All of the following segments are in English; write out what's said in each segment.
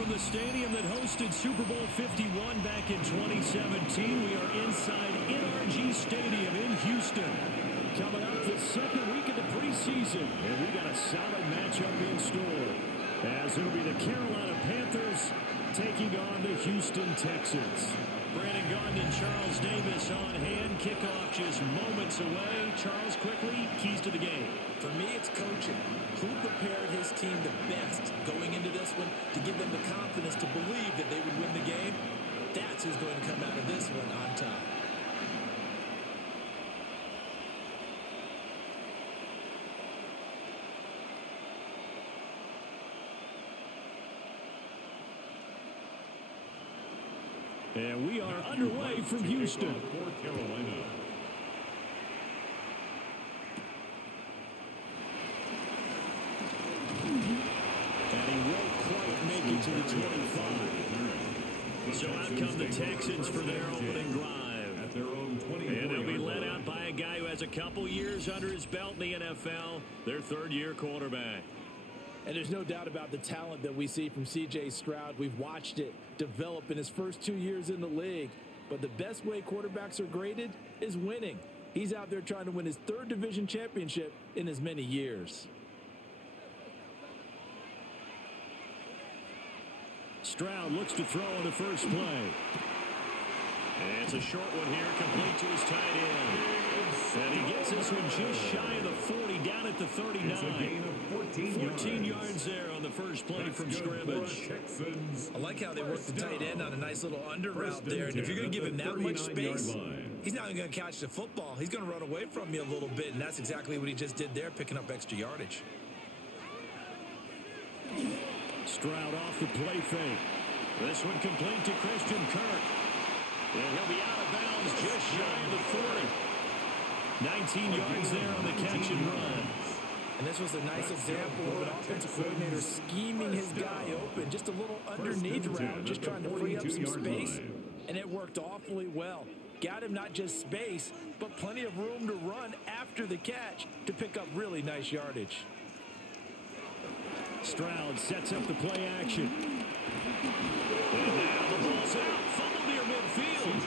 from the stadium that hosted Super Bowl 51 back in 2017. We are inside NRG Stadium in Houston. Coming up the second week of the preseason, and we got a solid matchup in store, as it'll be the Carolina Panthers taking on the Houston Texans. Brandon Gaudin and Charles Davis on hand. Kickoff just moments away. Charles, quickly, keys to the game. For me, it's coaching. Who prepared his team the best going into this one to give them the confidence to believe that they would win the game? That's who's going to come out of this one on top. And we are underway from Houston. For Carolina. And he won't quite make it to the 25. So out come the Texans for their opening drive. At their own 20. And they'll be led out by a guy who has a couple years under his belt in the NFL, their third-year quarterback. And there's no doubt about the talent that we see from C.J. Stroud. We've watched it develop in his first 2 years in the league. But the best way quarterbacks are graded is winning. He's out there trying to win his third division championship in as many years. Stroud looks to throw on the first play. And it's a short one here, complete to his tight end. And he gets this one just shy of the 40, down at the 39. 14 yards there on the first play from scrimmage. I like how they work the tight end on a nice little under route there. And if you're going to give him that much space, he's not even going to catch the football. He's going to run away from you a little bit, and that's exactly what he just did there, picking up extra yardage. Stroud off the play fake. This one complete to Christian Kirk. And he'll be out of bounds just shy of the 40. 19 yards there on the catch and run. And this was a nice example of an offensive coordinator scheming his guy open. Just a little underneath route, just trying to free up some space. And it worked awfully well. Got him not just space, but plenty of room to run after the catch to pick up really nice yardage. Stroud sets up the play action. And now the ball's out. Fumble near midfield.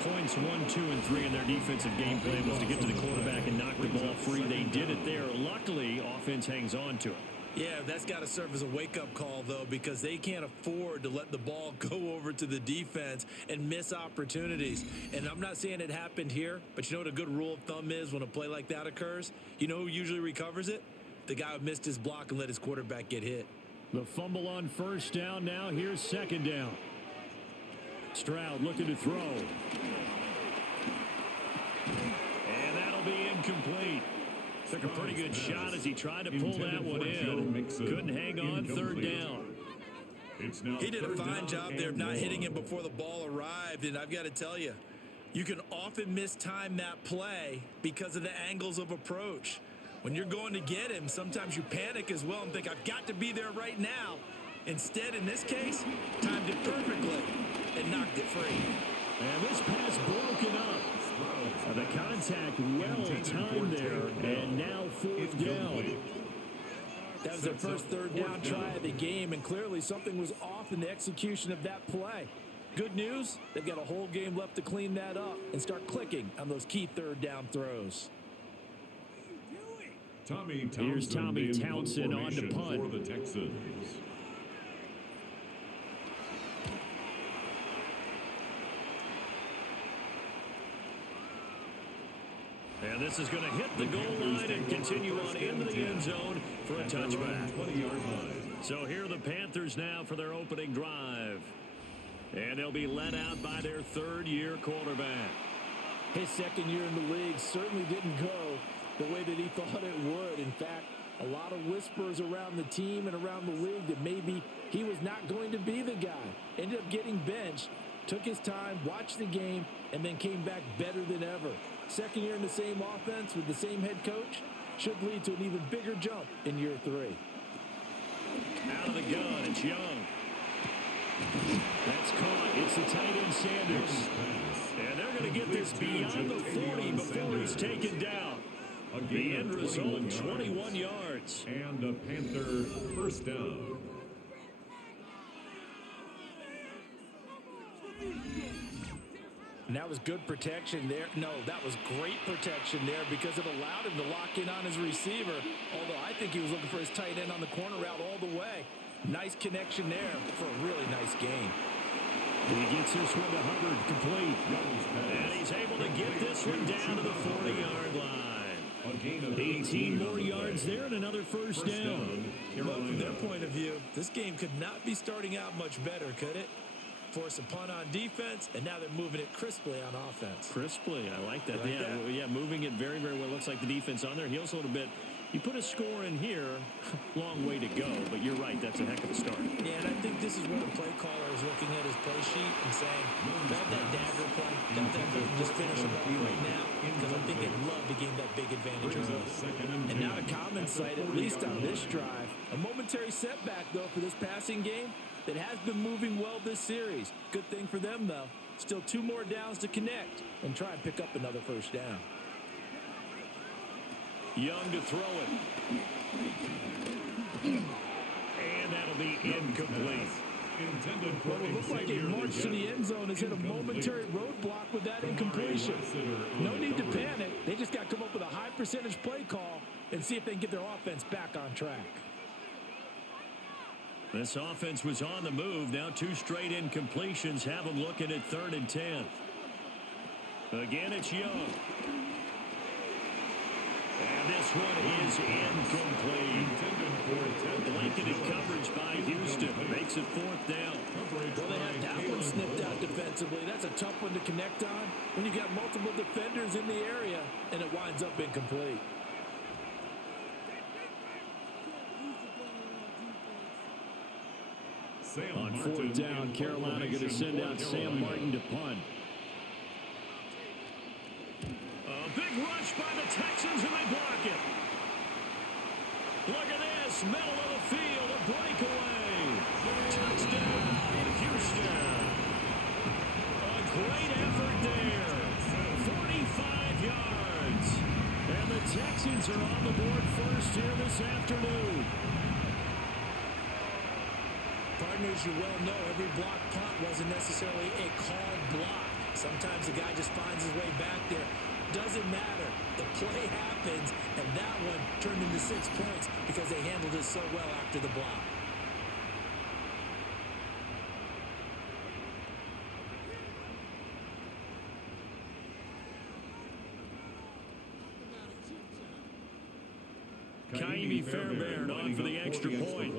Points 1, 2, and 3 in their defensive game plan was to get to the quarterback and knock the ball free. They did it there. Luckily, offense hangs on to it. Yeah, that's got to serve as a wake-up call, though, because they can't afford to let the ball go over to the defense and miss opportunities. And I'm not saying it happened here, but you know what a good rule of thumb is when a play like that occurs? You know who usually recovers it? The guy who missed his block and let his quarterback get hit. The fumble on first down now. Here's second down. Stroud looking to throw. And that'll be incomplete. Took a pretty good shot as he tried to pull that one in. Couldn't hang on, third down. He did a fine job there of not hitting him before the ball arrived. And I've got to tell you, you can often mistime that play because of the angles of approach. When you're going to get him, sometimes you panic as well and think, I've got to be there right now. Instead, in this case, timed it perfectly and knocked it free. And this pass broken up. The contact well timed there, and now fourth down. That was their first third down try of the game, and clearly something was off in the execution of that play. Good news, they've got a whole game left to clean that up and start clicking on those key third down throws. Here's Tommy Townsend on to punt. For the Texans. And this is going to hit the goal line and continue on into the end zone for a touchback. 20-yard line. So here are the Panthers now for their opening drive. And they'll be led out by their third-year quarterback. His second year in the league certainly didn't go the way that he thought it would. In fact, a lot of whispers around the team and around the league that maybe he was not going to be the guy. Ended up getting benched, took his time, watched the game, and then came back better than ever. Second year in the same offense with the same head coach should lead to an even bigger jump in year 3. Out of the gun, it's Young. That's caught. It's the tight end Sanders. And they're going to get this beyond the 40 before he's taken down. A The gain end of result, 21 21 yards. And a Panther first down. And that was good protection there. No, that was great protection there because it allowed him to lock in on his receiver. Although I think he was looking for his tight end on the corner route all the way. Nice connection there for a really nice game. He gets this one to Hubbard, complete. And he's able to get this one down to the 40-yard line. 18 more yards there and another first down. Well, from their point of view, this game could not be starting out much better, could it? Force a punt on defense, and now they're moving it crisply on offense. Crisply, I like that. Like that? Yeah, moving it very, very well. Looks like the defense on their heels a little bit. You put a score in here, long way to go, but you're right, that's a heck of a start. Yeah, and I think this is where the play caller is looking at his play sheet and saying, grab that dagger play, grab that play, just finish him off right now, because I think they'd love to gain that big advantage early. And now to Common's side, at least on this drive, a momentary setback, though, for this passing game that has been moving well this series. Good thing for them, though. Still 2 more downs to connect and try and pick up another first down. Young to throw it. And that'll be incomplete. Well, it looked like a march to the end zone has hit a momentary roadblock with that incompletion. No need to panic. They just got to come up with a high percentage play call and see if they can get their offense back on track. This offense was on the move. Now 2 straight incompletions have them looking at 3rd and 10. Again, it's Young. And this one is incomplete. Blanketed coverage by Houston. Makes it 4th down. Well, they had that one snipped out defensively. That's a tough one to connect on when you got multiple defenders in the area, and it winds up incomplete. On 4th down, Carolina going to send out Sam Martin to punt. A big rush by the Texans, and they block it. Look at this, middle of the field, a breakaway. Touchdown, Houston. A great effort there. 45 yards. And the Texans are on the board first here this afternoon. Partners, you well know every block punt wasn't necessarily a called block. Sometimes the guy just finds his way back there. Doesn't matter. The play happens, and that one turned into 6 points because they handled it so well after the block. Kaimi Fairbairn on for the extra point.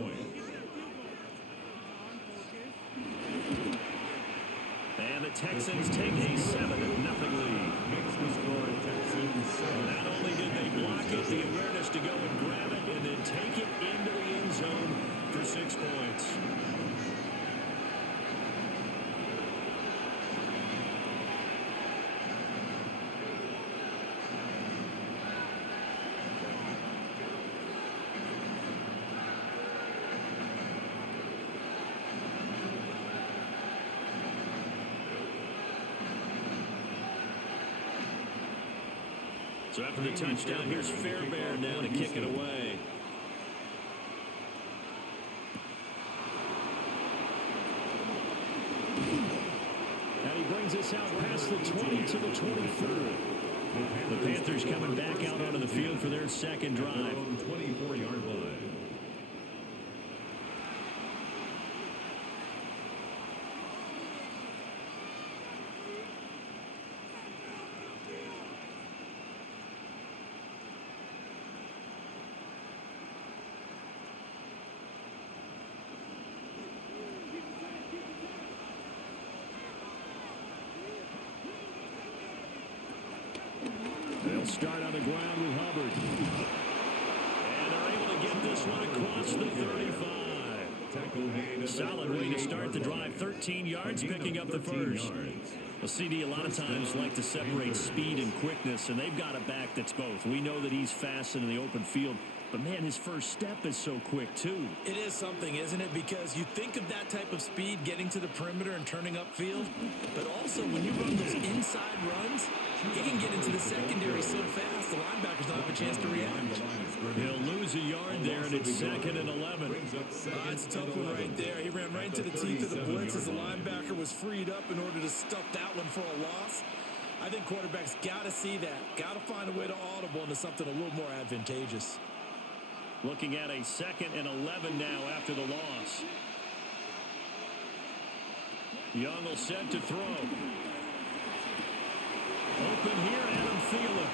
And the Texans take a 7-0 lead. Makes the score Texans 7. Not only did they block it, the awareness to go and grab it and then take it into the end zone for 6 points. So after the touchdown, here's Fairbairn now to kick it away. And he brings us out past the 20 to the 24. The Panthers coming back out onto the field for their second drive. 24-yard line. They'll start on the ground with Hubbard. And they're able to get this one across the 35. Solid way to start the drive. 13 yards, picking up the first. Well, CD a lot of times like to separate speed and quickness, and they've got a back that's both. We know that he's fast in the open field, But, man, his first step is so quick, too. It is something, isn't it? Because you think of that type of speed getting to the perimeter and turning upfield, but also when you run those inside runs, he can get into the secondary so fast the linebackers don't have a chance to react. He'll lose a yard there, and it's 2nd and 11. That's a tough one right there. He ran right into the teeth of the blitz as the linebacker was freed up in order to stuff that one for a loss. I think quarterbacks got to see that. Got to find a way to audible into something a little more advantageous. Looking at a 2nd and 11 now after the loss. Young will set to throw. Open here, Adam Thielen.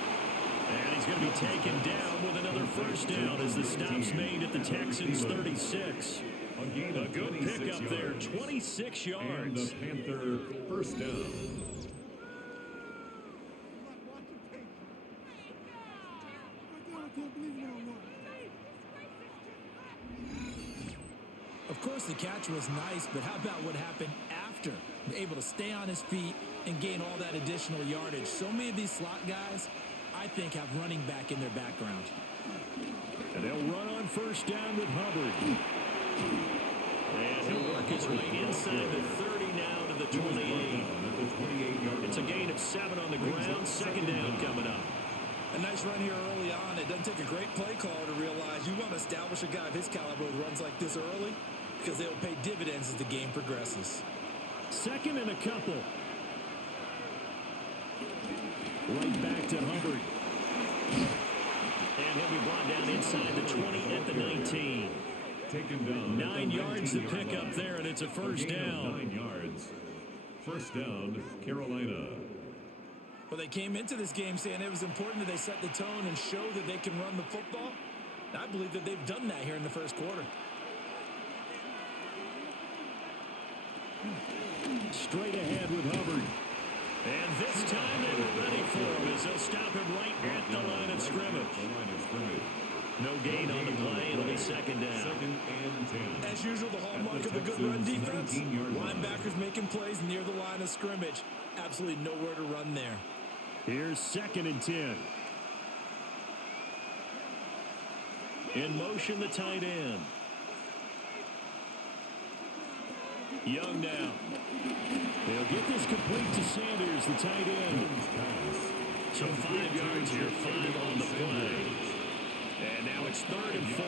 And he's going to be taken down with another first down as the stop's made at the Texans' 36. A good pickup there, 26 yards. And the Panther first down. Of course, the catch was nice, but how about what happened after? Able to stay on his feet and gain all that additional yardage. So many of these slot guys, I think, have running back in their background. And they'll run on first down with Hubbard. And he'll work his way inside the 30 now to the 28. It's a gain of 7 on the ground. 2nd down coming up. A nice run here early on. It doesn't take a great play caller to realize you want to establish a guy of his caliber with runs like this early because they'll pay dividends as the game progresses. 2nd and a couple. Right back to Hubbard. And he'll be brought down inside the 20 at the 19. Taken down. 9 yards to pick up there, and it's a first down. 9 yards. First down, Carolina. Well, they came into this game saying it was important that they set the tone and show that they can run the football. I believe that they've done that here in the first quarter. Straight ahead with Hubbard. And this time they were ready for him as they'll stop him right at the line of scrimmage. No gain on the play. It'll be 2nd down. 2nd and 10. As usual, the hallmark of a good run defense. Linebackers making plays near the line of scrimmage. Absolutely nowhere to run there. Here's 2nd and 10. In motion, the tight end. Young now. They'll get this complete to Sanders, the tight end. So 5 yards here, 5 on the play. And now it's 3rd and 4.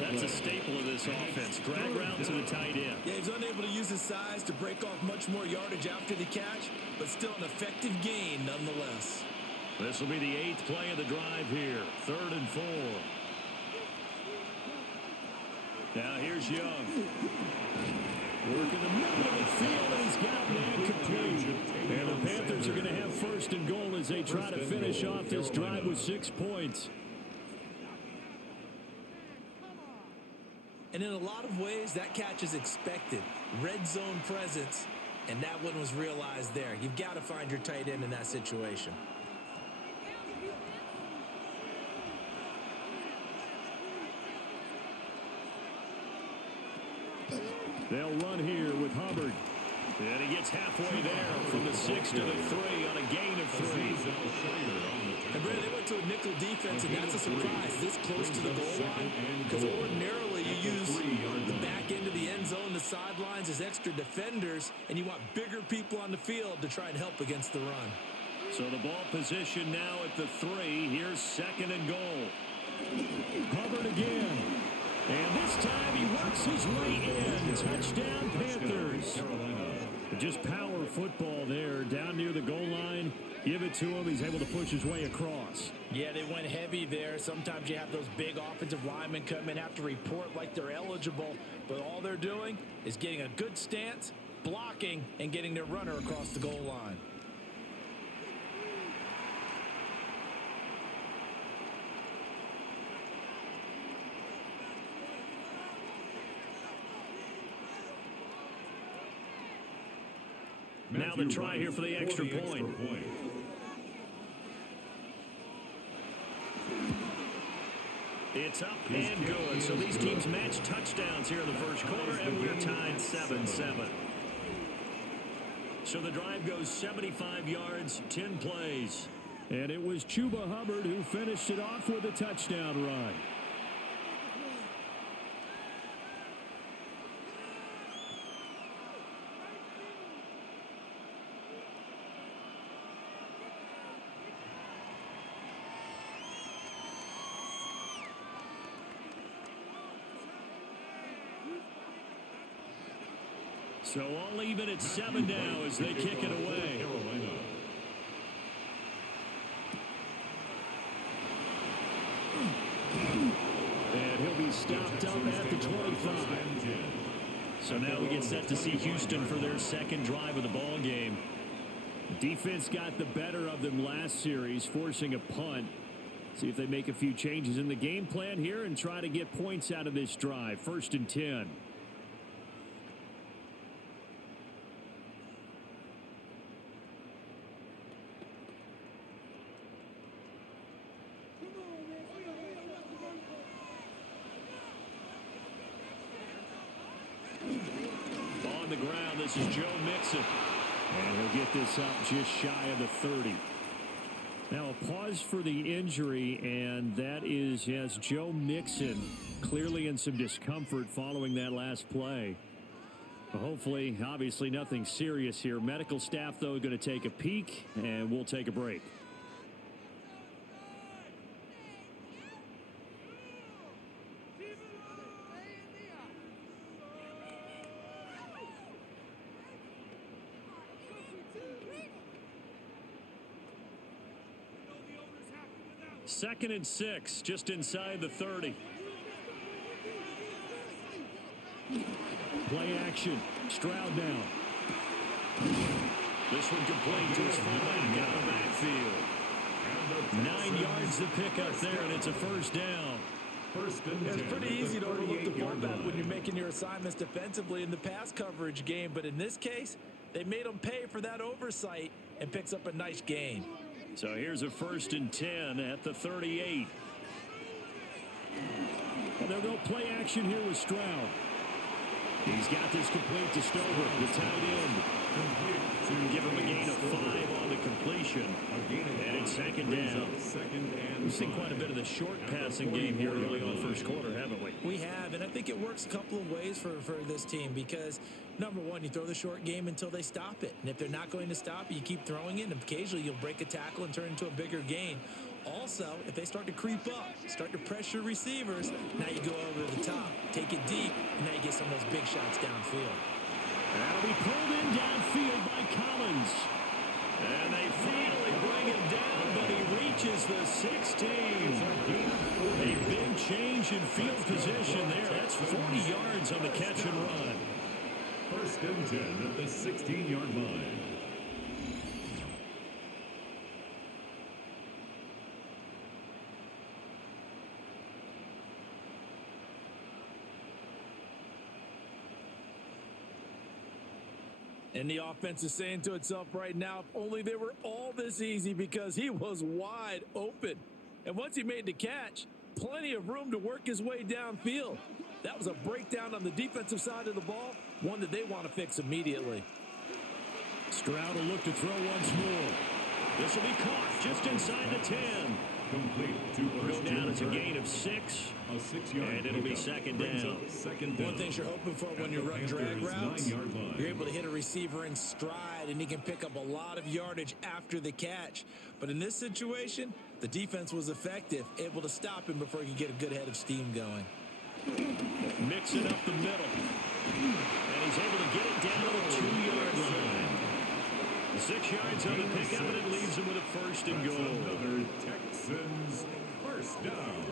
That's a staple of this offense. Drag route to the tight end. Yeah, he's unable to use his size to break off much more yardage after the catch, but still an effective gain nonetheless. This will be the 8th play of the drive here. 3rd and 4. Now here's Young. Work in the middle of the field, and he's got man complete. And the Panthers are going to have 1st and goal as they try to finish off this drive with 6 points. And in a lot of ways, that catch is expected. Red zone presence, and that one was realized there. You've got to find your tight end in that situation. They'll run here with Hubbard. And he gets halfway there from the 6 to the 3 on a gain of 3. And Brandon, they went to a nickel defense, and that's a surprise this close to the goal line. Because ordinarily you use the back end of the end zone, the sidelines as extra defenders, and you want bigger people on the field to try and help against the run. So the ball position now at the 3. Here's 2nd and goal. Hubbard again. And this time he works his way in. Touchdown, Panthers. Just power football there down near the goal line. Give it to him. He's able to push his way across. Yeah, they went heavy there. Sometimes you have those big offensive linemen come in, have to report like they're eligible. But all they're doing is getting a good stance, blocking, and getting their runner across the goal line. Now the try here for the extra point. It's up and good. So these teams match touchdowns here in the first quarter, and we're tied 7-7. So the drive goes 75 yards, 10 plays. And it was Chuba Hubbard who finished it off with a touchdown run. So all even at 7 now as they kick it away. And he'll be stopped up at the 25. So now we get set to see Houston for their second drive of the ball game. The defense got the better of them last series, forcing a punt. See if they make a few changes in the game plan here and try to get points out of this drive. 1st and 10. On the ground, this is Joe Mixon. And he'll get this up just shy of the 30. Now a pause for the injury, and that is, yes, Joe Mixon clearly in some discomfort following that last play. Hopefully, obviously nothing serious here. Medical staff, though, going to take a peek, and we'll take a break. Second and 6, just inside the 30. Play action. Stroud down. This one complete to his fullback out of the backfield. 9 yards to pick up there, and it's a first down. It's pretty easy to overlook the fullback when you're making your assignments defensively in the pass coverage game, but in this case, they made him pay for that oversight and picks up a nice gain. So here's a 1st and 10 at the 38. Well, they'll go play action here with Stroud. He's got this complete to Stover, the tight end. Give him a gain of 5 on the completion. And it's 2nd down. We've seen quite a bit of the short passing game here early on first quarter, haven't we? We have, and I think it works a couple of ways for this team because, number one, you throw the short game until they stop it. And if they're not going to stop it, you keep throwing it, and occasionally you'll break a tackle and turn into a bigger gain. Also, if they start to creep up, start to pressure receivers, now you go over to the top, take it deep, and now you get some of those big shots downfield. That'll be pulled in downfield by Collins. And they finally bring him down, but he reaches the 16. A big change in field position there. That's 40 yards on the catch and run. 1st and 10 at the 16-yard line. And the offense is saying to itself right now, if only they were all this easy, because he was wide open. And once he made the catch, plenty of room to work his way downfield. That was a breakdown on the defensive side of the ball, one that they want to fix immediately. Stroud will look to throw once more. This will be caught just inside the 10. Complete to Will go down as a gain of 6. A 6-yard and it'll be 2nd down. One thing you're hoping for when you run drag routes, you're able to hit a receiver in stride, and he can pick up a lot of yardage after the catch. But in this situation, the defense was effective, able to stop him before he could get a good head of steam going. Mixing up the middle. And he's able to get it down to the 2-yard line. 6 yards on the pickup, and it leaves him with a 1st and goal. Another Texans first down.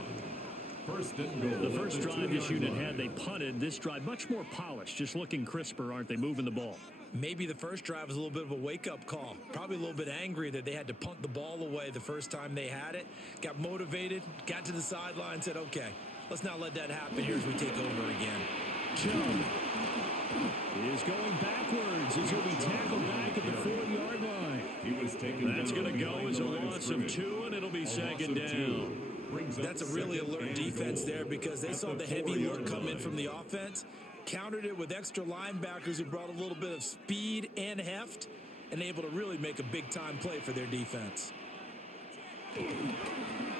1st and goal. The first drive this unit had, they punted. This drive, much more polished, just looking crisper, aren't they, moving the ball? Maybe the first drive was a little bit of a wake-up call. Probably a little bit angry that they had to punt the ball away the first time they had it. Got motivated, got to the sideline, said, okay, let's not let that happen here as we take over again. Joe is going backwards as he'll be tackled back at the 4-yard line. He was taken. That's going to go as a loss of 2, and it'll be 2nd down. That's a really alert defense there because they saw the heavy look come in from the offense, countered it with extra linebackers who brought a little bit of speed and heft, and able to really make a big-time play for their defense.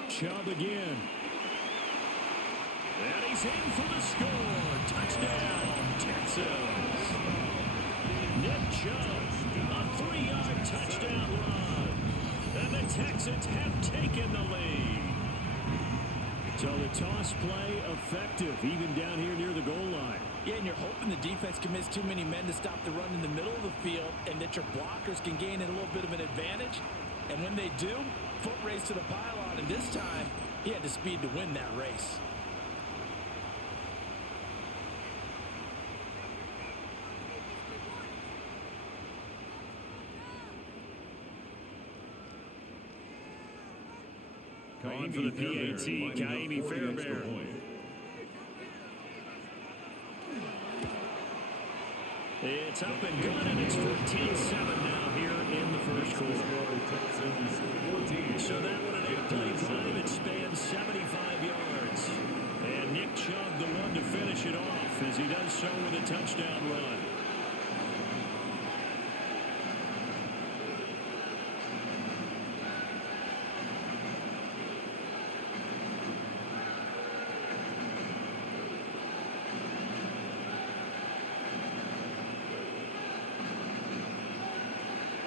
Chubb again. And he's in for the score. Touchdown, Texans. Nick Chubb, a 3-yard touchdown run. And the Texans have taken the lead. So the toss play effective, even down here near the goal line. Yeah, and you're hoping the defense defense can miss too many men to stop the run in the middle of the field, and that your blockers can gain a little bit of an advantage. And when they do, foot race to the pylon, and this time, he had the speed to win that race. On for the PAT, Kaimi Fairbairn. It's up and good, and it's 14-7 now here in the first quarter. So that one an 8-play drive. It spans 75 yards. And Nick Chubb, the one to finish it off, as he does so with a touchdown run.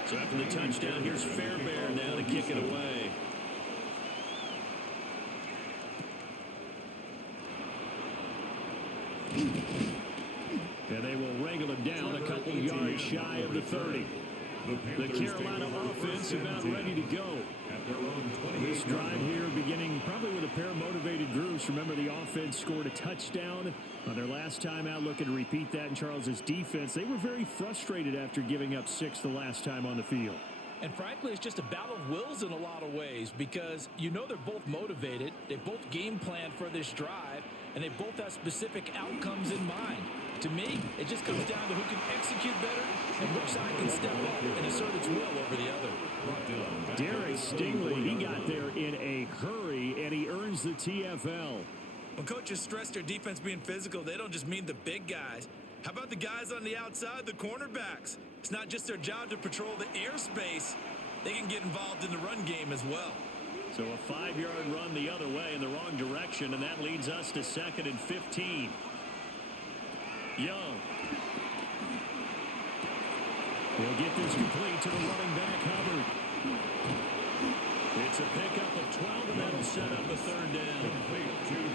So after the touchdown, here's Fairbairn now to kick it away. And they will wrangle him down a couple yards shy of the 30. The Carolina offense about ready to go. This drive here beginning probably with a pair of motivated groups. Remember, the offense scored a touchdown on their last time out. Looking to repeat that in Charles's defense. They were very frustrated after giving up 6 the last time on the field. And frankly, it's just a battle of wills in a lot of ways, because you know they're both motivated. They both game plan for this drive, and they both have specific outcomes in mind. To me, it just comes down to who can execute better and which side can step up and assert its will over the other. Derek Stingley, he got there in a hurry, and he earns the TFL. When coaches stress their defense being physical, they don't just mean the big guys. How about the guys on the outside, the cornerbacks? It's not just their job to patrol the airspace. They can get involved in the run game as well. So a 5-yard run the other way in the wrong direction, and that leads us to 2nd and 15. Young. He'll get this complete to the running back, Hubbard. It's a pickup of 12, and that'll set up a 3rd down.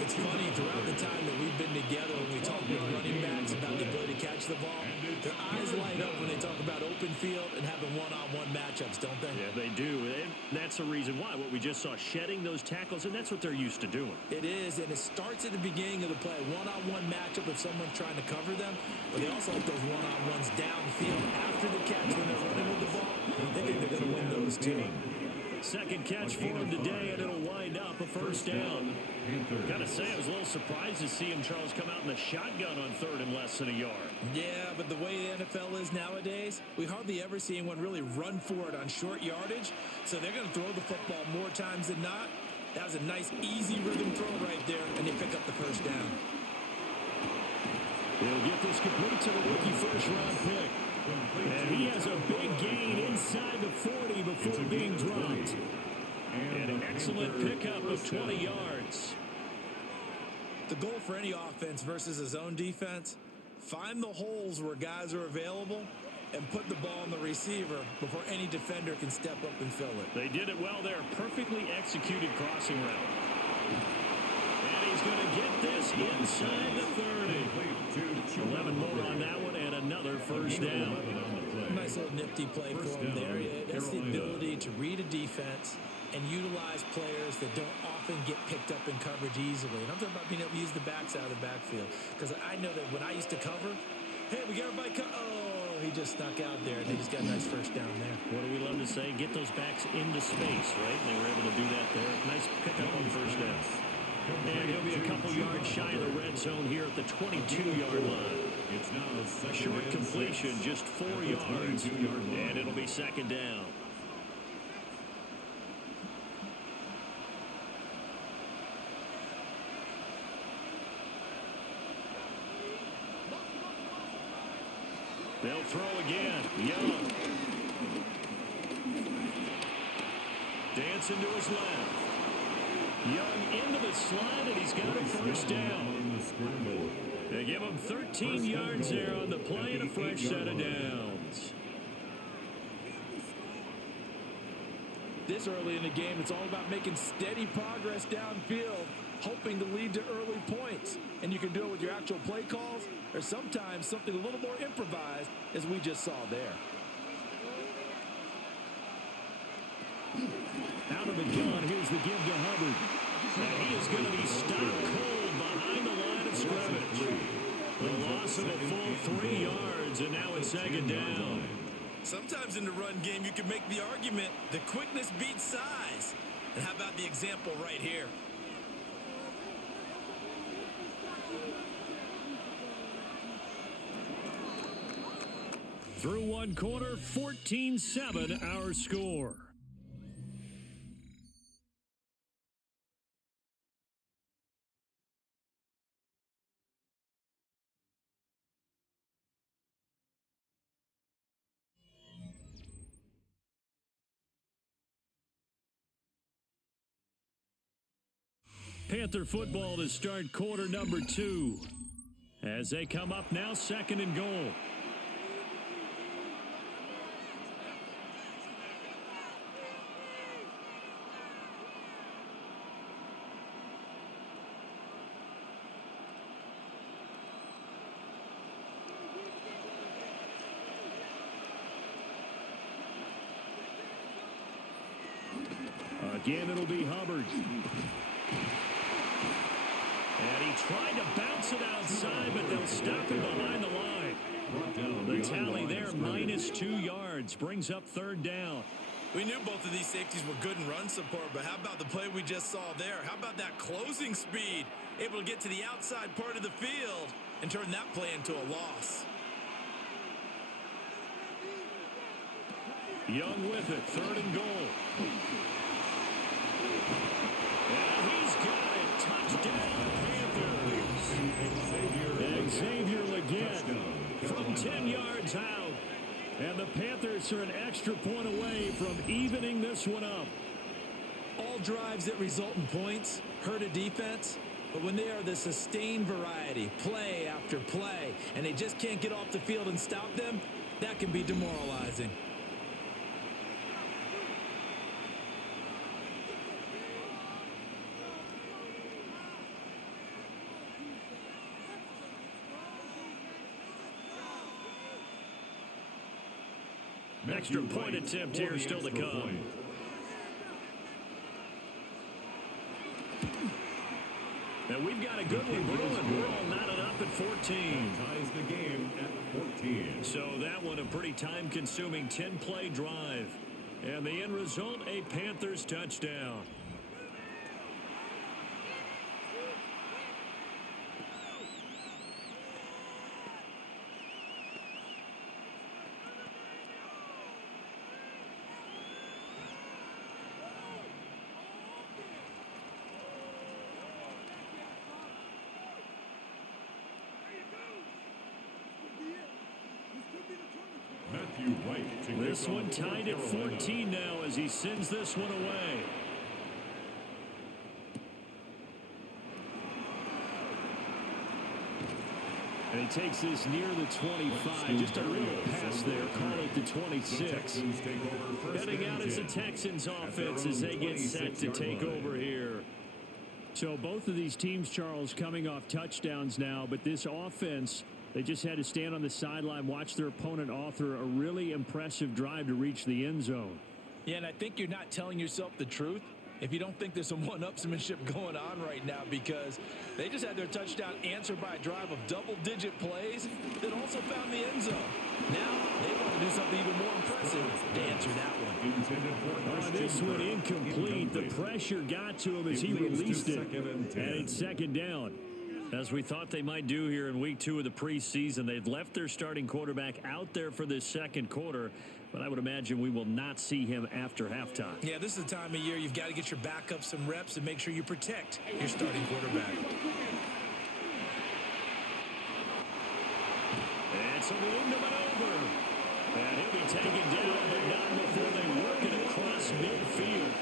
It's funny, throughout the time that we've been together, when we talk with running backs about the ability to catch the ball, their eyes light up when they talk about open field and having one-on-one matchups, don't they? Yeah, they do. And that's the reason why. What we just saw, shedding those tackles, and that's what they're used to doing. It is, and it starts at the beginning of the play. One-on-one matchup if someone's trying to cover them, but they also like those one-on-ones downfield after the catch when they're running with the ball. They think they're going to win those too. Second catch for him today, and it'll wind up a 1st down. Gotta say, I was a little surprised to see him, Charles, come out in the shotgun on 3rd and less than a yard. Yeah, but the way the NFL is nowadays, we hardly ever see anyone really run for it on short yardage, so they're going to throw the football more times than not. That was a nice, easy rhythm throw right there, and they pick up the 1st down. He'll get this complete to the rookie first-round pick. And he has a big gain inside the 40 before being dropped. And an excellent pickup of 20 yards. The goal for any offense versus a zone defense, find the holes where guys are available and put the ball on the receiver before any defender can step up and fill it. They did it well there. Perfectly executed crossing route. And he's going to get this inside the 30. 11 more on that one, and another 1st down. Nice little nifty play for him there. That's the ability to read a defense and utilize players that don't often get picked up in coverage easily. And I'm talking about being able to use the backs out of the backfield. Because I know that when I used to cover, hey, we got everybody oh, he just snuck out there, and they just got a nice 1st down there. What do we love to say? Get those backs into space, right? And they were able to do that there. Nice pickup on 1st down. And he'll be a couple yards shy of the red zone here at the 22-yard line. A short completion, just 4 yards. And it'll be 2nd down. They'll throw again. Young. Dancing to his left. Young into the slide, and he's got a 1st down. They give him 13 yards there on the play and a fresh set of downs. This early in the game, it's all about making steady progress downfield. hoping to lead to early points. And you can do it with your actual play calls or sometimes something a little more improvised, as we just saw there. Out of the gun, here's the give to Hubbard. And he is going to be stopped cold behind the line of scrimmage. The loss of a full 3 yards, and now it's second down. Sometimes in the run game, you can make the argument that quickness beats size. And how about the example right here? Through one quarter, 14-7 our score. Panther football to start quarter number 2. As they come up now, second and goal. Again, it'll be Hubbard. And he tried to bounce it outside, but they'll stop him behind the line. The tally there, -2 yards, brings up third down. We knew both of these safeties were good in run support, but how about the play we just saw there? How about that closing speed? Able to get to the outside part of the field and turn that play into a loss. Young with it, third and goal. And he's got it. Touchdown, Panthers. Xavier Legette from 10 yards out. And the Panthers are an extra point away from evening this one up. All drives that result in points hurt a defense, but when they are the sustained variety, play after play, and they just can't get off the field and stop them, that can be demoralizing. Extra point attempt here still to come. And we've got a good one brewing. We're all knotted up at 14. Ties the game at 14. So that one a pretty time-consuming 10-play drive. And the end result, a Panthers touchdown. This one tied at 14 now as he sends this one away. And he takes this near the 25. Just a real pass there. Call it the 26. Heading out as the Texans offense as they get set to take over here. So both of these teams, Charles, coming off touchdowns now, but this offense, they just had to stand on the sideline, watch their opponent author a really impressive drive to reach the end zone. Yeah, and I think you're not telling yourself the truth if you don't think there's some one-upsmanship going on right now, because they just had their touchdown answered by a drive of double-digit plays that also found the end zone. Now they want to do something even more impressive to answer that one. This one incomplete. The pressure got to him as he released it, and it's second down. As we thought they might do here in week 2 of the preseason, they've left their starting quarterback out there for this second quarter, but I would imagine we will not see him after halftime. Yeah, this is the time of year you've got to get your backup some reps and make sure you protect your starting quarterback. It's a balloon maneuver. And he'll be taken down, but not before they work it across midfield.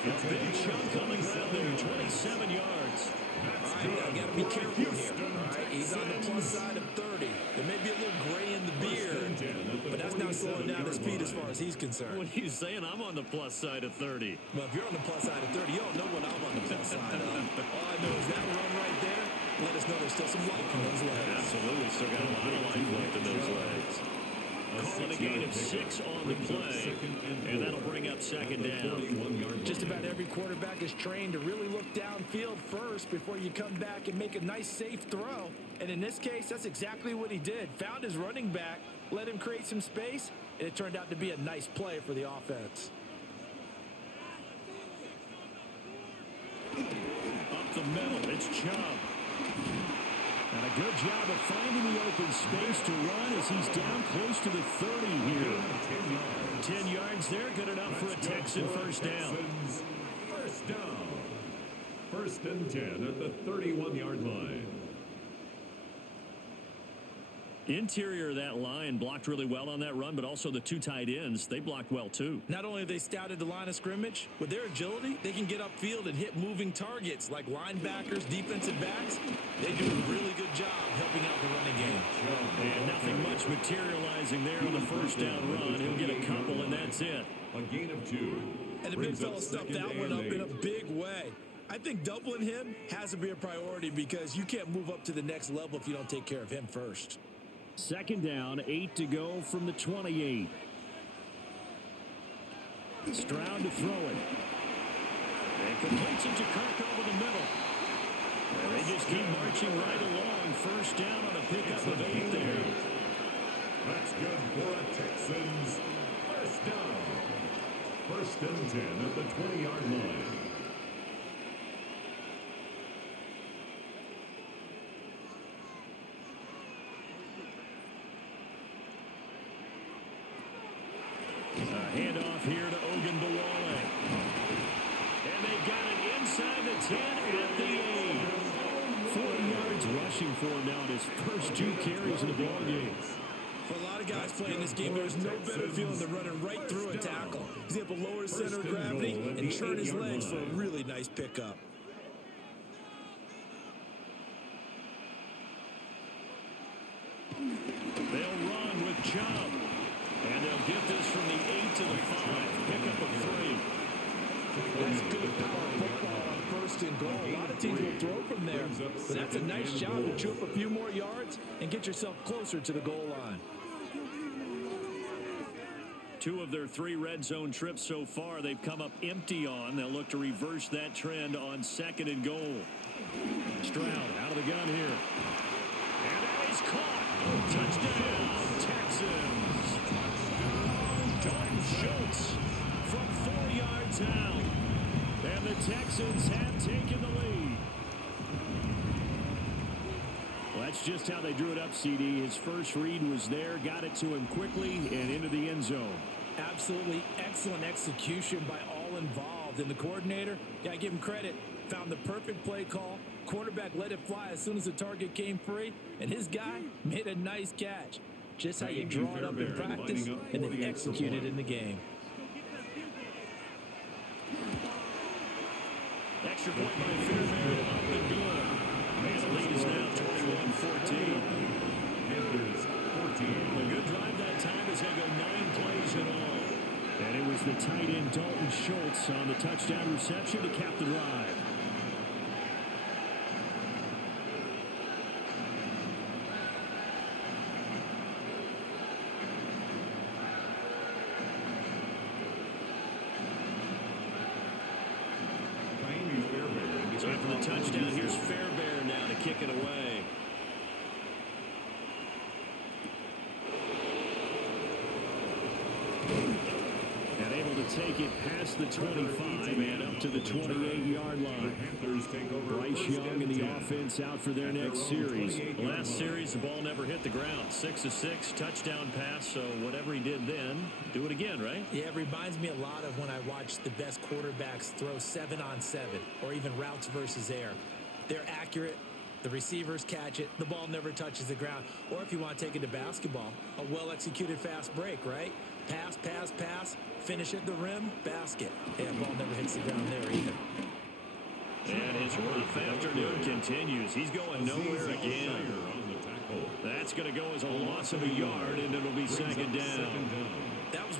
A big chunk on the ground there, 27 yards. All right, got to be careful here. All right, he's on the plus side of 30. There may be a little gray in the beard, but that's not slowing going down his feet as far as he's concerned. What are you saying? I'm on the plus side of 30. Well, if you're on the plus side of 30, you don't know what I'm on the plus side of. All I know is that run right there let us know there's still some life in those legs. Absolutely. Still got a lot of life left in those legs. Calling a gain of 6 on the play, and that'll bring up second down. Just about every quarterback is trained to really look downfield first before you come back and make a nice, safe throw. And in this case, that's exactly what he did. Found his running back, let him create some space, and it turned out to be a nice play for the offense. Up the middle, it's Chubb. And a good job of finding the open space to run as he's down close to the 30 here. 10 yards there, good enough for a Texan first down. First down. First and 10 at the 31-yard line. Interior of that line blocked really well on that run, but also the 2 tight ends, they blocked well too. Not only have they scouted the line of scrimmage, with their agility, they can get upfield and hit moving targets like linebackers, defensive backs. They do a really good job helping out the running game. And nothing much materializing there on the first down run. He'll get a couple, and that's it. A gain of 2. And the big fella stuffed that one up in a big way. I think doubling him has to be a priority because you can't move up to the next level if you don't take care of him first. Second down, 8 to go from the 28. Stroud to throw it. And completes it to Kirk over the middle. And they just keep marching right along. First down on a pickup of 8 there. That's good for a Texans first down. First and 10 at the 20-yard line. Handoff here to Ogunbowale. And they got it inside the 10 at the 8. 40 yards rushing for him now in his first 2 carries in the ballgame. For a lot of guys playing this game, there's no better feeling than running right through a tackle. He's able to lower his center of gravity and turn his legs for a really nice pickup. They'll run with Chubb. And they'll get this from the 8 to the 5. Pickup of 3. That's good power football on first and goal. A lot of teams will throw from there, but that's a nice job to chew up a few more yards and get yourself closer to the goal line. 2 of their 3 red zone trips so far they've come up empty on. They'll look to reverse that trend on second and goal. Stroud out of the gun here. And that is caught. Touchdown, Texans. Dalton Schultz from 4 yards out. And the Texans have taken the lead. Well, that's just how they drew it up, CD. His first read was there, got it to him quickly, and into the end zone. Absolutely excellent execution by all involved. And the coordinator, got to give him credit, found the perfect play call. Quarterback let it fly as soon as the target came free, and his guy made a nice catch. Just how you draw it up in practice and then execute it in the game. Extra point by Fairbairn, up and good. And the lead is now 21-14. Panthers 14. A good drive that time as they go 9 plays in all. And it was the tight end Dalton Schultz on the touchdown reception to cap the drive. So after the touchdown, here's Fairbairn now to kick it away. And able to take it past the 25 and up to the 28-yard line. Bryce Young and the offense out for their next series. Last series, the ball never hit the ground. 6 of 6, touchdown pass. So whatever he did then, do it again, right? Yeah, it reminds me a lot of when I watch the best quarterbacks throw 7-on-7 or even routes versus air. They're accurate. The receivers catch it. The ball never touches the ground. Or if you want to take it to basketball, a well-executed fast break, right? Pass, pass, pass. Finish at the rim, basket. Yeah, ball never hits the ground there either. And his rough afternoon continues. He's going nowhere again. That's going to go as a loss of a yard, and it'll be second down.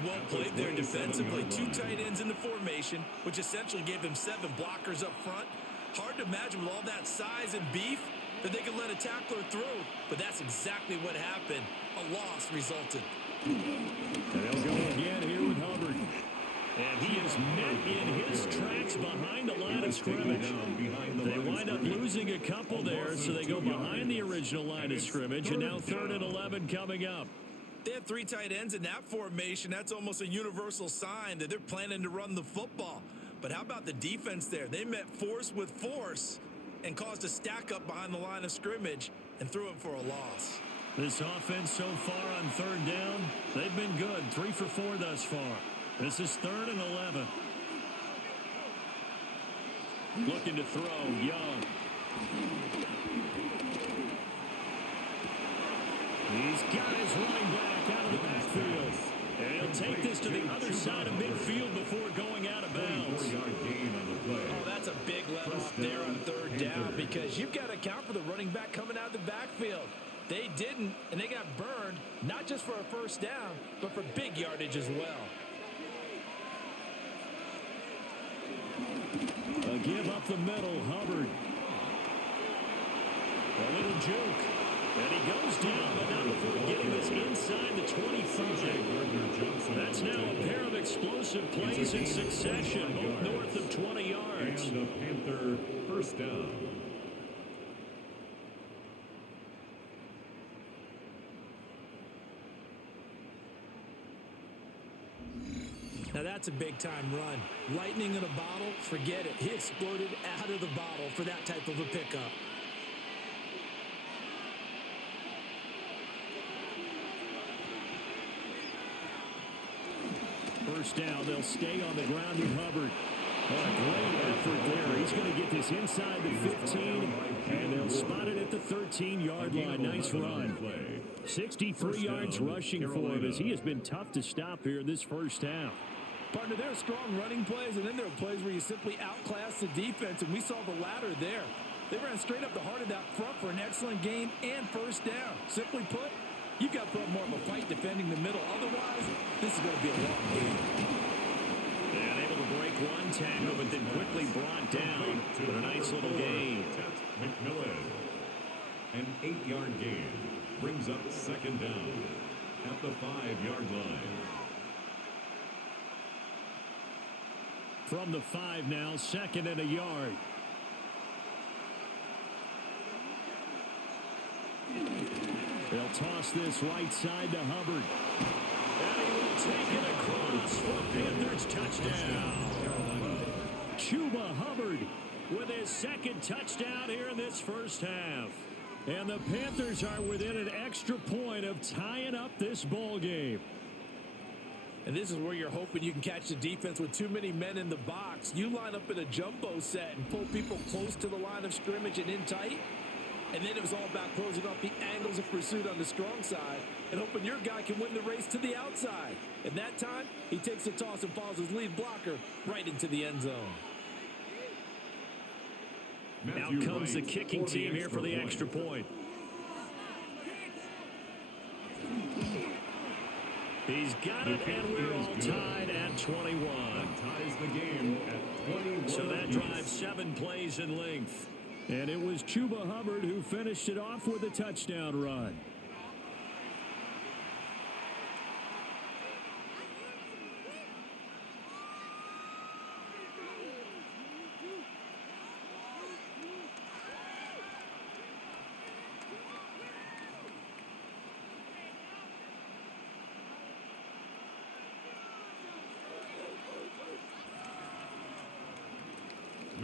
well played there defensively. 2 tight ends in the formation, which essentially gave them 7 blockers up front. Hard to imagine with all that size and beef that they could let a tackler through, but that's exactly what happened. A loss resulted. And they'll go again here with Hubbard. And he is met in his tracks behind the line of scrimmage. They wind up losing a couple there, so they go behind the original line of scrimmage, and now 3rd and 11 coming up. They have 3 tight ends in that formation. That's almost a universal sign that they're planning to run the football. But how about the defense there? They met force with force and caused a stack up behind the line of scrimmage and threw him for a loss. This offense so far on 3rd down, they've been good. 3 for 4 thus far. This is 3rd and 11. Looking to throw, Young. He's got his running back out of the backfield. And he'll take this to the other side of midfield before going out of bounds. Oh, that's a big let off there on 3rd down because you've got to account for the running back coming out of the backfield. They didn't, and they got burned, not just for a 1st down, but for big yardage as well. A give up the middle, Hubbard. A little juke. And he goes down, but not before getting this inside the 25. That's now a pair of explosive plays in succession, both north of 20 yards. And the Panther 1st down. Now that's a big-time run. Lightning in a bottle, forget it. He exploded out of the bottle for that type of a pickup. First down, they'll stay on the ground with Hubbard. What a great effort there. He's going to get this inside the 15, and they'll spot it at the 13-yard line. Nice run. 63 yards rushing for him as he has been tough to stop here in this first half. Partner, there are strong running plays, and then there are plays where you simply outclass the defense, and we saw the latter there. They ran straight up the heart of that front for an excellent gain and 1st down. Simply put, you've got to put more of a fight defending the middle. Otherwise, this is going to be a long game. And able to break one tackle, but then quickly brought down with a nice little gain. McMillan. An 8-yard gain brings up 2nd down at the 5-yard line. From the 5 now, 2nd and a yard. They'll toss this right side to Hubbard. And he will take it across for Panthers touchdown. Chuba Hubbard with his 2nd touchdown here in this first half. And the Panthers are within an extra point of tying up this ball game. And this is where you're hoping you can catch the defense with too many men in the box. You line up in a jumbo set and pull people close to the line of scrimmage and in tight. And then it was all about closing off the angles of pursuit on the strong side and hoping your guy can win the race to the outside. And that time, he takes the toss and follows his lead blocker right into the end zone. Out comes the kicking team here for the extra point. He's got it, and we're all tied at 21. Ties the game at 21. So that drives 7 plays in length. And it was Chuba Hubbard who finished it off with a touchdown run.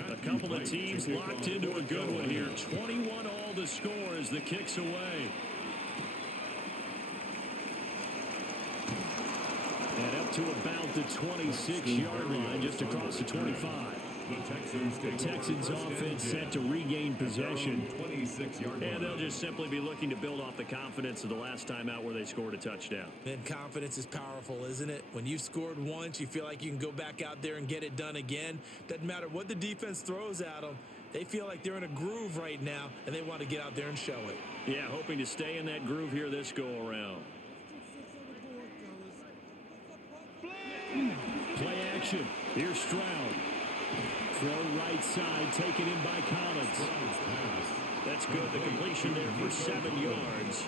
A couple of teams locked into a good one here. 21 all to score as the kick's away. And up to about the 26-yard line, just across the 25. The Texans offense set to regain possession. And they'll just simply be looking to build off the confidence of the last time out where they scored a touchdown. And confidence is powerful, isn't it? When you've scored once, you feel like you can go back out there and get it done again. Doesn't matter what the defense throws at them. They feel like they're in a groove right now, and they want to get out there and show it. Yeah, hoping to stay in that groove here this go-around. Play action. Here's Stroud. Throw right side, taken in by Collins. That's good. The completion there for 7 yards.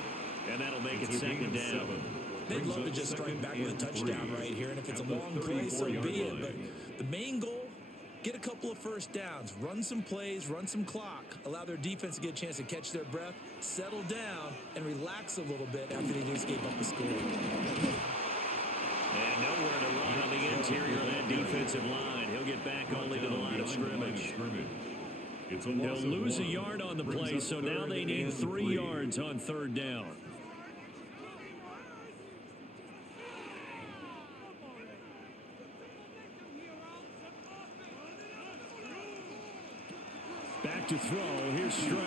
And that'll make it second down. They'd love to just strike back with a touchdown right here. And if it's a long play, so be it. But the main goal, get a couple of first downs. Run some plays, run some clock. Allow their defense to get a chance to catch their breath, settle down, and relax a little bit after they just gave up the score. And nowhere to run on the interior of that defensive line. He'll get back only to the line of scrimmage. They'll lose a yard on the play, so now they need 3 yards on third down. Back to throw. Here's Stroud.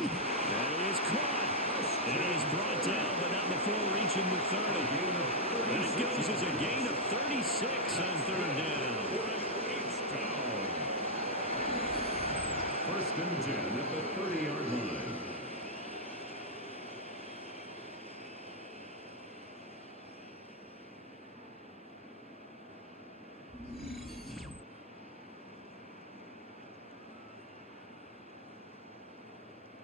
That is caught. And it is brought down, but not before reaching the 30. That goes as a gain of 36 on third down. First and 10 at the 30-yard line.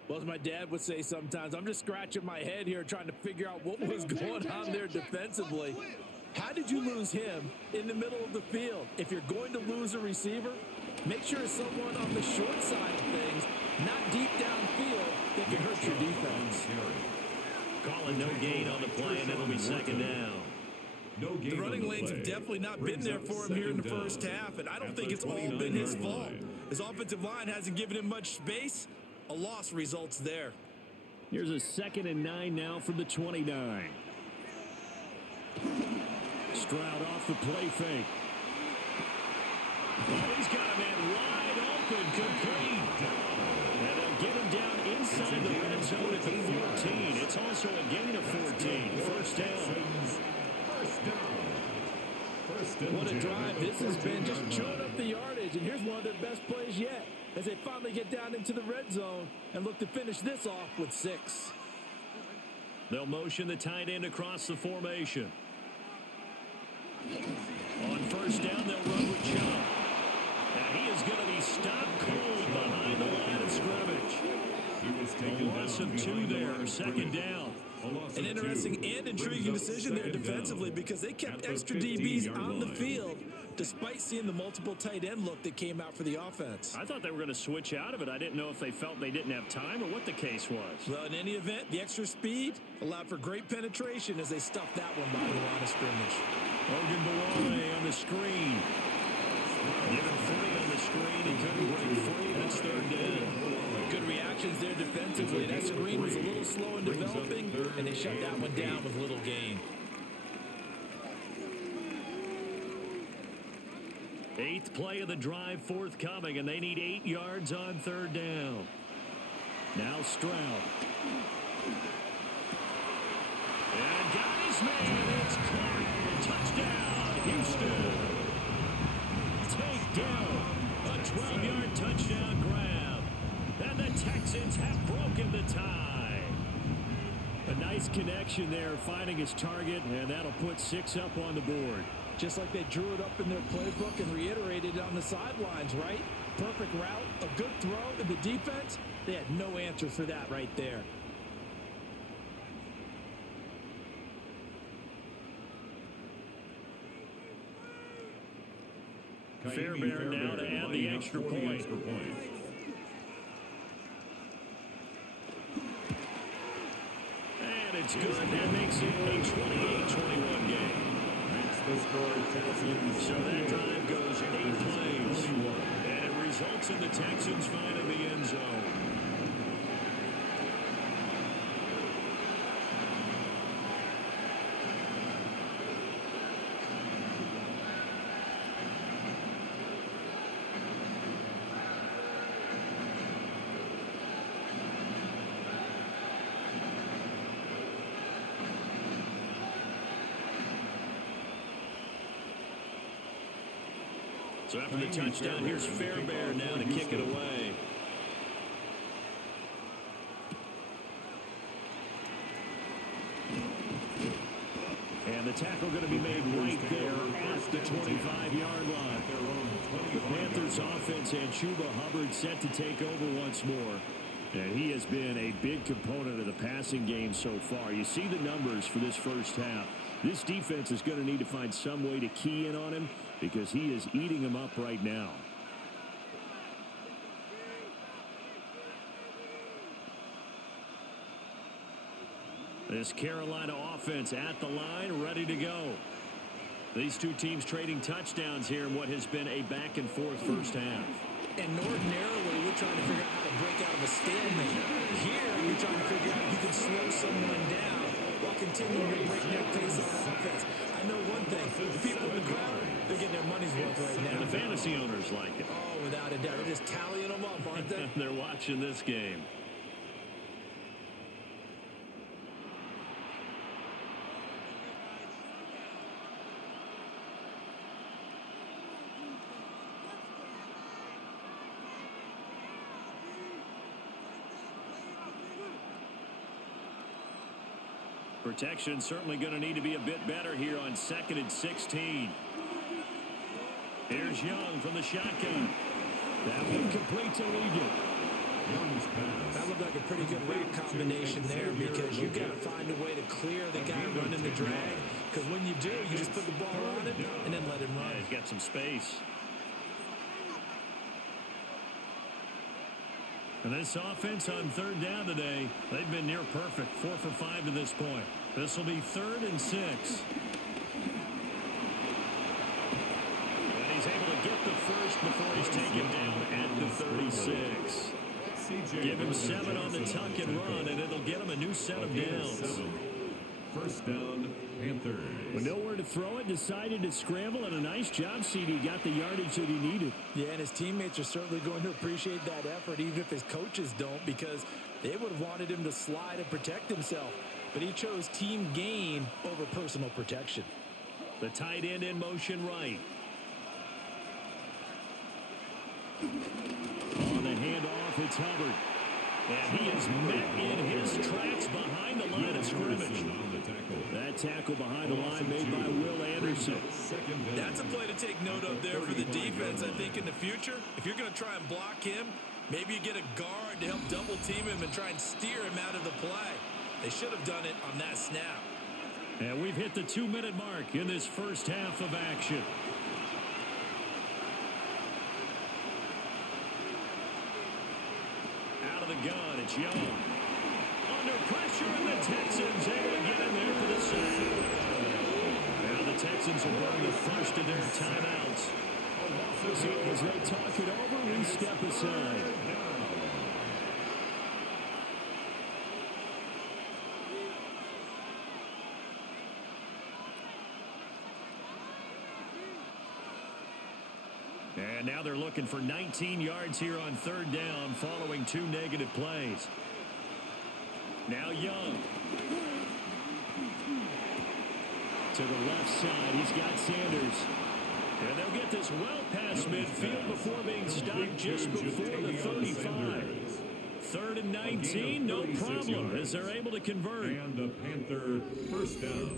Well, as my dad would say sometimes, I'm just scratching my head here trying to figure out what was going on there defensively. How did you lose him in the middle of the field? If you're going to lose a receiver, make sure it's someone on the short side of things, not deep downfield, that can hurt your defense. Calling no gain on the play, and it'll be second down. The running lanes have definitely not been there for him here in the first half, and I don't think it's all been his fault. His offensive line hasn't given him much space. A loss results there. Here's a 2nd and 9 now from the 29. Stroud off the play fake. Oh, he's got a man wide open, complete. And they'll get him down inside the red zone at the 14. It's also a gain of 14. First down. What a drive this has been, just chewing up the yardage. And here's one of their best plays yet, as they finally get down into the red zone and look to finish this off with 6. They'll motion the tight end across the formation. On first down, they'll run with Chubb. And he is going to be stopped cold behind the line of scrimmage. A loss of 2 there, second down. An interesting and intriguing decision there defensively, because they kept extra DBs on the field despite seeing the multiple tight end look that came out for the offense. I thought they were going to switch out of it. I didn't know if they felt they didn't have time or what the case was. Well, in any event, the extra speed allowed for great penetration as they stuffed that one by the line of scrimmage. Ogunbowale on the screen. Given 3 on the screen. He couldn't break free. That's third down. Good reactions there defensively. That screen was a little slow in developing, and they shut that one down with little gain. 8th play of the drive forthcoming, and they need 8 yards on third down. Now Stroud. And got his man. It's caught. Touchdown, Houston. Takedown. A 12-yard touchdown grab. And the Texans have broken the tie. A nice connection there, finding his target, and that'll put 6 up on the board. Just like they drew it up in their playbook and reiterated it on the sidelines, right? Perfect route, a good throw, and the defense, they had no answer for that right there. Fairbairn now to add the extra point. And it's good. That makes it a 28-21 game. So that drive goes 8 plays. And it results in the Texans finding the end zone. So after the touchdown, here's Fairbairn now to kick it away. And the tackle going to be made right there at the 25-yard line. The Panthers offense and Chuba Hubbard set to take over once more. And he has been a big component of the passing game so far. You see the numbers for this first half. This defense is going to need to find some way to key in on him because he is eating them up right now. This Carolina offense at the line, ready to go. These two teams trading touchdowns here in what has been a back-and-forth first half. And ordinarily, we're trying to figure out how to break out of a stalemate. Here, you're trying to figure out if you can slow someone down while continuing your breakneck pace on offense. I know one thing. The people in the crowd, they're getting their money's worth right now. And the fantasy owners like it. Oh, without a doubt. They're just tallying them up, aren't they? They're watching this game. Protection certainly going to need to be a bit better here on 2nd and 16. Here's Young from the shotgun. That one complete to Ligon. That looked like a pretty good route combination there because you've got to find a way to clear the guy running the drag. Because when you do, you just put the ball on him and then let him run. Yeah, he's got some space. And this offense on 3rd down today, they've been near perfect. 4 for 5 to this point. This will be 3rd and 6. And he's able to get the first before he's taken down at the 36. Give him 7 on the tuck and run, and it'll get him a new set of downs. First down, Panthers. With nowhere to throw it, decided to scramble, and a nice job, CD. Got the yardage that he needed. Yeah, and his teammates are certainly going to appreciate that effort, even if his coaches don't, because they would have wanted him to slide and protect himself. But he chose team gain over personal protection. The tight end in motion right. On the handoff, it's Hubbard. And he is met in his tracks behind the line of scrimmage. That tackle behind the line made by Will Anderson. That's a play to take note of there for the defense, I think, in the future. If you're going to try and block him, maybe you get a guard to help double team him and try and steer him out of the play. They should have done it on that snap. And we've hit the 2-minute mark in this first half of action. Out of the gun, it's Young. Under pressure, and the Texans able to get in there for the sack. Now the Texans will burn the first of their timeouts. So as they talk it over, we step aside. And now they're looking for 19 yards here on 3rd down following 2 negative plays. Now Young. To the left side, he's got Sanders. And they'll get this well past midfield before being stopped just before the 35. 3rd and 19, no problem, as they're able to convert. And the Panther first down.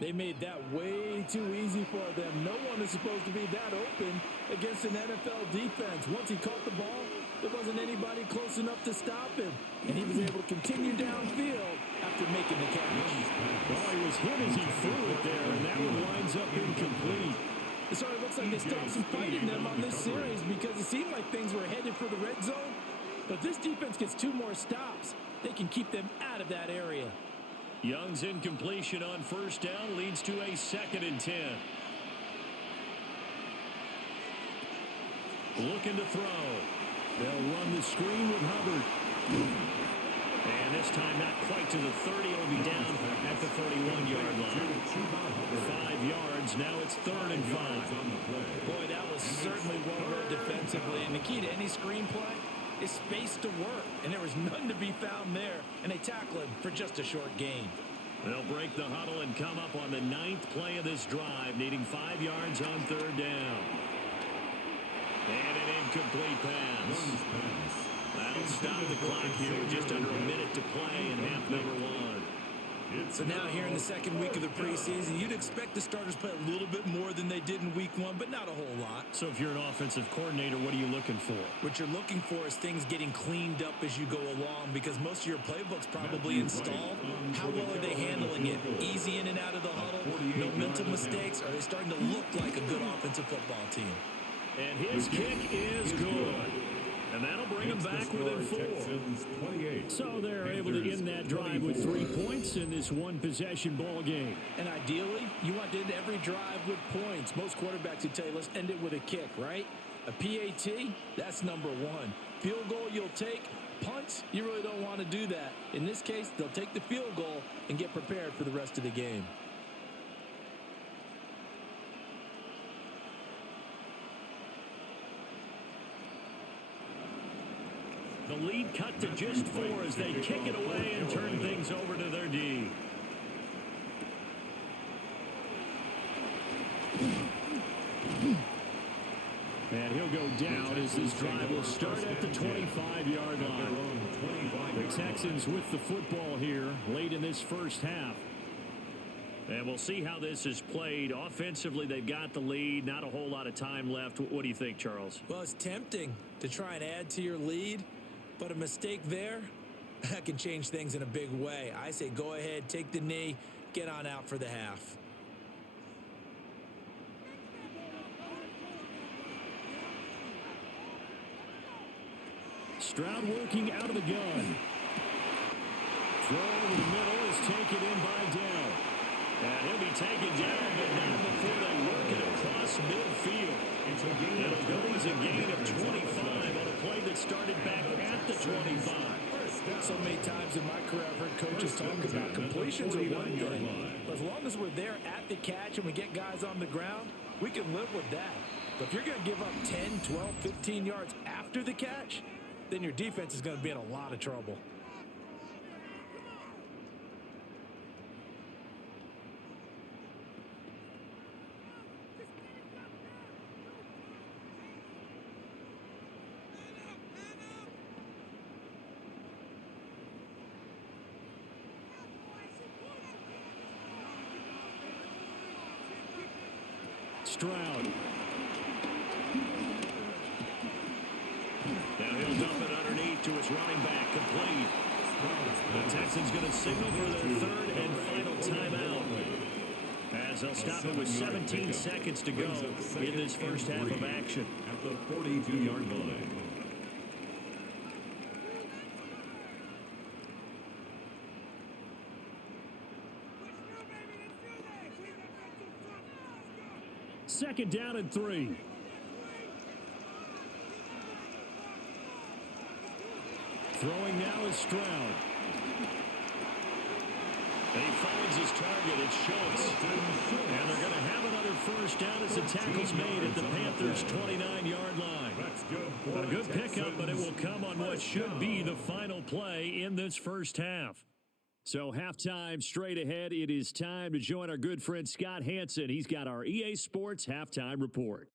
They made that way too easy for them. No one is supposed to be that open against an NFL defense. Once he caught the ball, there wasn't anybody close enough to stop him. And he was able to continue downfield after making the catch. Well, he was hit as he threw it there, and that one winds up incomplete. It sort of looks like they stopped some fight in them on this series because it seemed like things were headed for the red zone. But this defense gets 2 more stops. They can keep them out of that area. Young's incompletion on 1st down leads to a 2nd and 10. Looking to throw. They'll run the screen with Hubbard. And this time not quite to the 30. It'll be down at the 31-yard line. 5 yards. Now it's 3rd and 5. Boy, that was certainly well read defensively. And the key to any screen play is space to work, and there was none to be found there, and they tackle him for just a short gain. They'll break the huddle and come up on the 9th play of this drive, needing 5 yards on 3rd down. And an incomplete pass. That'll stop the clock here with just under a minute to play in half number one. So now here in the second week of the preseason, you'd expect the starters play a little bit more than they did in week one, but not a whole lot. So if you're an offensive coordinator, what are you looking for? What you're looking for is things getting cleaned up as you go along, because most of your playbook's probably installed. How well are they handling it? Easy in and out of the huddle? No mental mistakes? Are they starting to look like a good offensive football team? And his kick is good. And that'll bring them back within 4. So they're able to end that drive with 3 points in this one-possession ball game. And ideally, you want to end every drive with points. Most quarterbacks would tell you, let's end it with a kick, right? A PAT, that's number 1. Field goal, you'll take. Punts, you really don't want to do that. In this case, they'll take the field goal and get prepared for the rest of the game. The lead cut to just 4 as they kick it away and turn things over to their D. And he'll go down as this drive will start at the 25-yard line. The Texans with the football here late in this first half. And we'll see how this is played. Offensively, they've got the lead. Not a whole lot of time left. What do you think, Charles? Well, it's tempting to try and add to your lead. But a mistake there, that can change things in a big way. I say go ahead, take the knee, get on out for the half. Stroud working out of the gun. Throw over the middle is taken in by Dell. And he'll be taken down, but not before they work it across midfield. It'll go as a gain of 25 on a play that started back at the 25. So many times in my career, I've heard coaches talk about completions are one thing. But as long as we're there at the catch and we get guys on the ground, we can live with that. But if you're going to give up 10, 12, 15 yards after the catch, then your defense is going to be in a lot of trouble. Stroud. Now he'll dump it underneath to his running back, complete. The Texans going to signal for their third and final timeout, as they'll stop it with 17 seconds to go in this first half of action. At the 42-yard line. Second down and 3. Throwing now is Stroud. And he finds his target. It's Schultz. And they're going to have another first down as the tackle's made at the Panthers' 29-yard line. A good pickup, but it will come on what should be the final play in this first half. So halftime straight ahead. It is time to join our good friend Scott Hansen. He's got our EA Sports Halftime Report.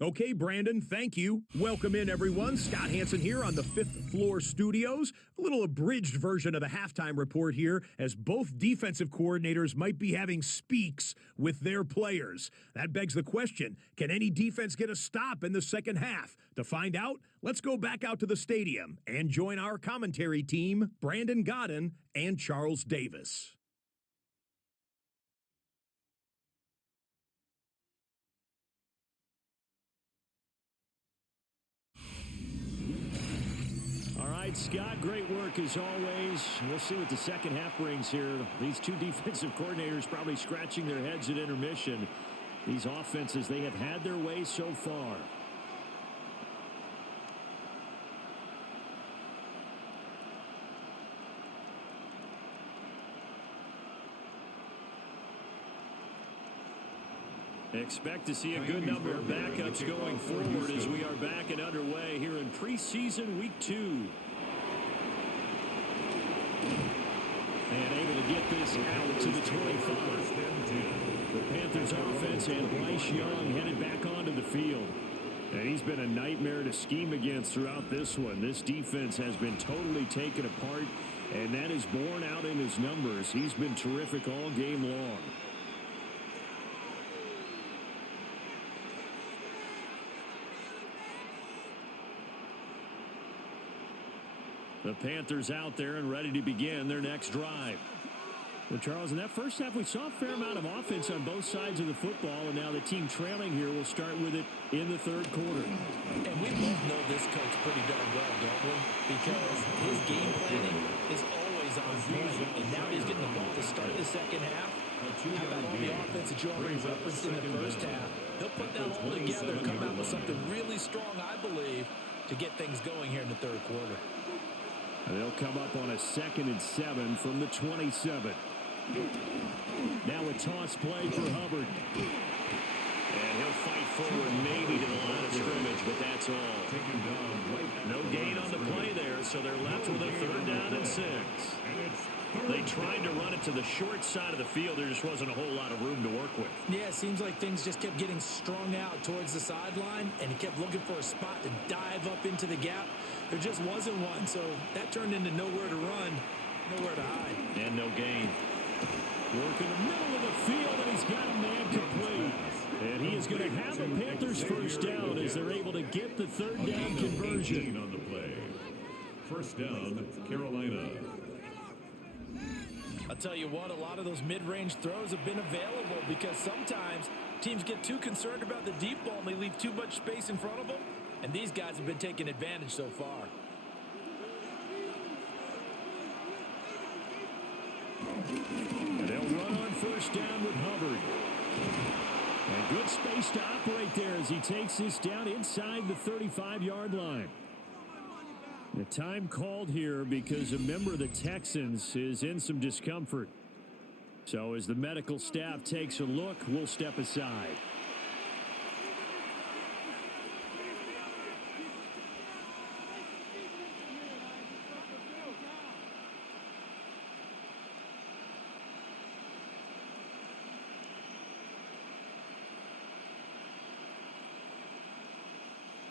Okay, Brandon, thank you. Welcome in, everyone. Scott Hansen here on the 5th Floor Studios. A little abridged version of the halftime report here, as both defensive coordinators might be having speaks with their players. That begs the question, can any defense get a stop in the second half? To find out, let's go back out to the stadium and join our commentary team, Brandon Godden and Charles Davis. Scott, great work as always. We'll see what the second half brings here. These two defensive coordinators probably scratching their heads at intermission. These offenses, they have had their way so far. Expect to see a good number of backups going forward as we are back and underway here in preseason week 2. And able to get this out to the 25. The Panthers offense and Bryce Young headed back onto the field. And he's been a nightmare to scheme against throughout this one. This defense has been totally taken apart, and that is borne out in his numbers. He's been terrific all game long. The Panthers out there and ready to begin their next drive. Well, Charles, in that first half, we saw a fair amount of offense on both sides of the football, and now the team trailing here will start with it in the third quarter. And we both know this coach pretty darn well, don't we? Because his game planning is always on point, and now he's getting the ball to start the second half. How about all the offense that you already referenced in the first half? He'll put that all together and come out with something really strong, I believe, to get things going here in the third quarter. And they'll come up on a 2nd and 7 from the 27. Now a toss play for Hubbard. And he'll fight forward maybe to the line of scrimmage, but that's all. No gain on the play there, so they're left with a 3rd down and 6. They tried to run it to the short side of the field. There just wasn't a whole lot of room to work with. Yeah, it seems like things just kept getting strung out towards the sideline, and he kept looking for a spot to dive up into the gap. There just wasn't one, so that turned into nowhere to run, nowhere to hide. And no gain. Work in the middle of the field, and he's got a man complete. And he is going to have a Panthers first down as they're able to get the 3rd down conversion. On the play. First down, Carolina. I'll tell you what, a lot of those mid-range throws have been available because sometimes teams get too concerned about the deep ball and they leave too much space in front of them. And these guys have been taking advantage so far. And they'll run on first down with Hubbard. And good space to operate there as he takes this down inside the 35-yard line. The time called here because a member of the Texans is in some discomfort. So as the medical staff takes a look, we'll step aside.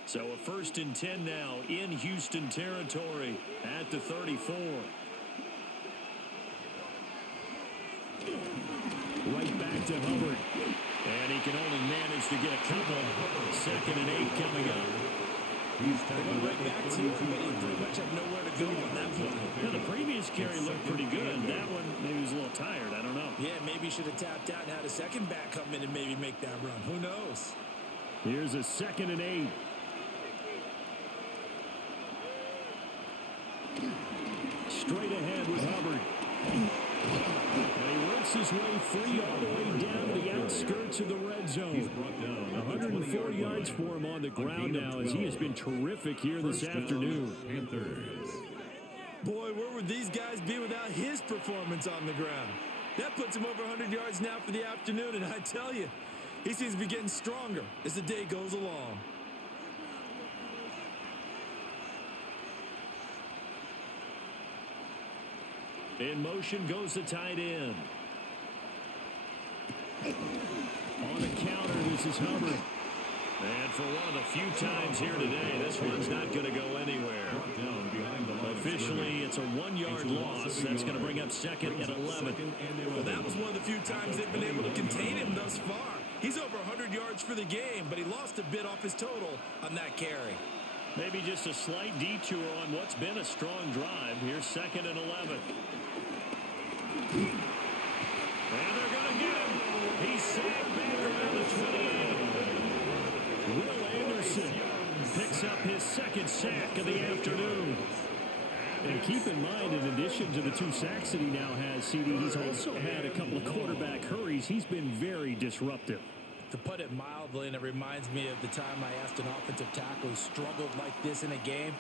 So a 1st and 10 now in Houston territory at the 34. Right back to Hubbard. And he can only manage to get a couple. 2nd and 8 coming up. They went right back to him, but he pretty much had nowhere to go on that play. Now, the previous carry looked pretty good. That one, maybe he was a little tired. I don't know. Yeah, maybe he should have tapped out and had a second back come in and maybe make that run. Who knows? Here's a 2nd and 8. Straight ahead with Hubbard. And he works his way free all the way down to the outskirts of the red zone. 104 yards for him on the ground now as he has been terrific here this afternoon. Boy, where would these guys be without his performance on the ground? That puts him over 100 yards now for the afternoon, and I tell you, he seems to be getting stronger as the day goes along. In motion goes the tight end. On the counter, this is Hubbard. And for one of the few times here today, this one's not going to go anywhere. Officially, it's a 1-yard loss. That's going to bring up 2nd and 11. Well, that was one of the few times they've been able to contain him thus far. He's over 100 yards for the game, but he lost a bit off his total on that carry. Maybe just a slight detour on what's been a strong drive. Here's 2nd and 11. And they're going to get him. He's sacked back around the 28. Will Anderson picks up his 2nd sack of the afternoon. And keep in mind, in addition to the 2 sacks that he now has, CD, he's also had a couple of quarterback hurries. He's been very disruptive. To put it mildly, and it reminds me of the time I asked an offensive tackle who struggled like this in a game.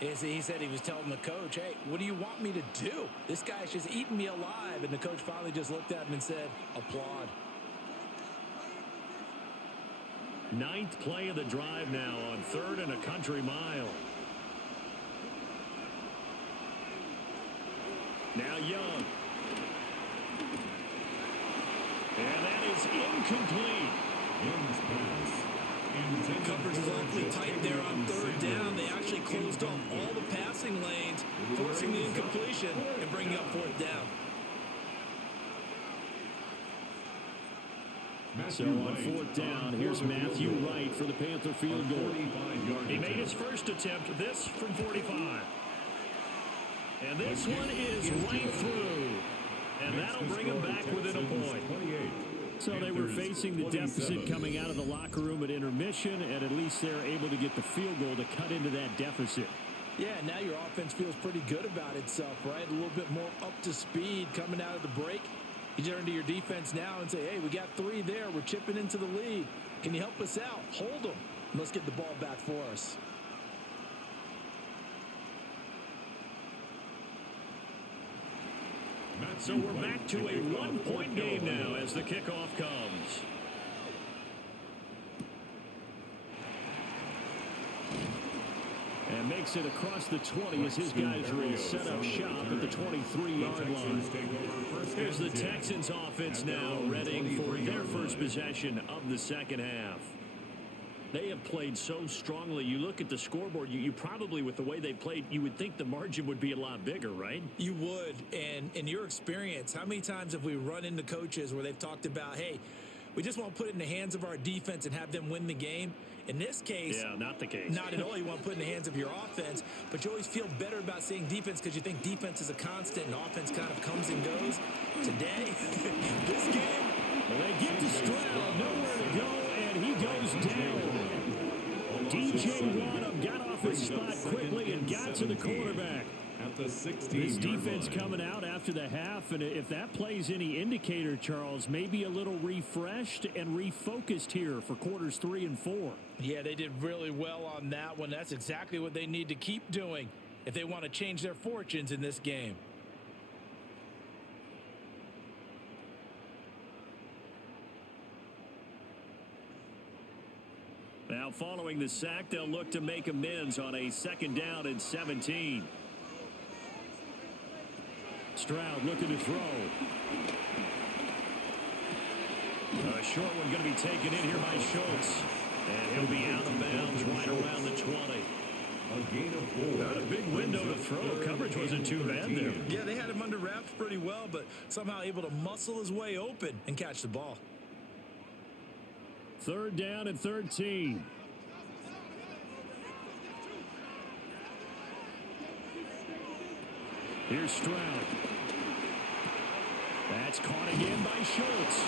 He said he was telling the coach, hey, what do you want me to do? This guy's just eating me alive. And the coach finally just looked at him and said, applaud. 9th play of the drive now on 3rd and a country mile. Now Young. And that is incomplete. Young's pass Coverage is awfully tight there on third down. They actually closed off all the passing lanes, forcing the incompletion and bringing up fourth down. So on fourth down, here's Matthew Wright for the Panther field goal. He made his first attempt, this from 45. And this one is right through. And that'll bring him back within a point. So they were facing the deficit coming out of the locker room at intermission, and at least they're able to get the field goal to cut into that deficit. Yeah, now your offense feels pretty good about itself, right? A little bit more up to speed coming out of the break. You turn to your defense now and say, hey, we got 3 there. We're chipping into the lead. Can you help us out? Hold them. Let's get the ball back for us. So we're back to a 1-point game now as the kickoff comes. And makes it across the 20 as his guys will set up shop at the 23-yard line. Here's the Texans offense now readying for their first possession of the second half. They have played so strongly. You look at the scoreboard, you probably, with the way they played, you would think the margin would be a lot bigger, right? You would. And in your experience, how many times have we run into coaches where they've talked about, hey, we just want to put it in the hands of our defense and have them win the game? In this case, yeah, not the case. Not at all. You want to put it in the hands of your offense, but you always feel better about saying defense because you think defense is a constant and offense kind of comes and goes. Today, this game, well, they get to Stroud, nowhere to go, and he goes down. DJ Wadham got off his spot quickly and got to the quarterback. At the 16 This defense coming out after the half, and if that plays any indicator, Charles, maybe a little refreshed and refocused here for quarters 3 and 4. Yeah, they did really well on that one. That's exactly what they need to keep doing if they want to change their fortunes in this game. Now, following the sack, they'll look to make amends on a 2nd down and 17. Stroud looking to throw. A short one going to be taken in here by Schultz. And he'll be out of bounds right around the 20. A gain of 4. Not a big window to throw. Coverage wasn't too bad there. Yeah, they had him under wraps pretty well, but somehow able to muscle his way open and catch the ball. 3rd down and 13. Here's Stroud. That's caught again by Schultz.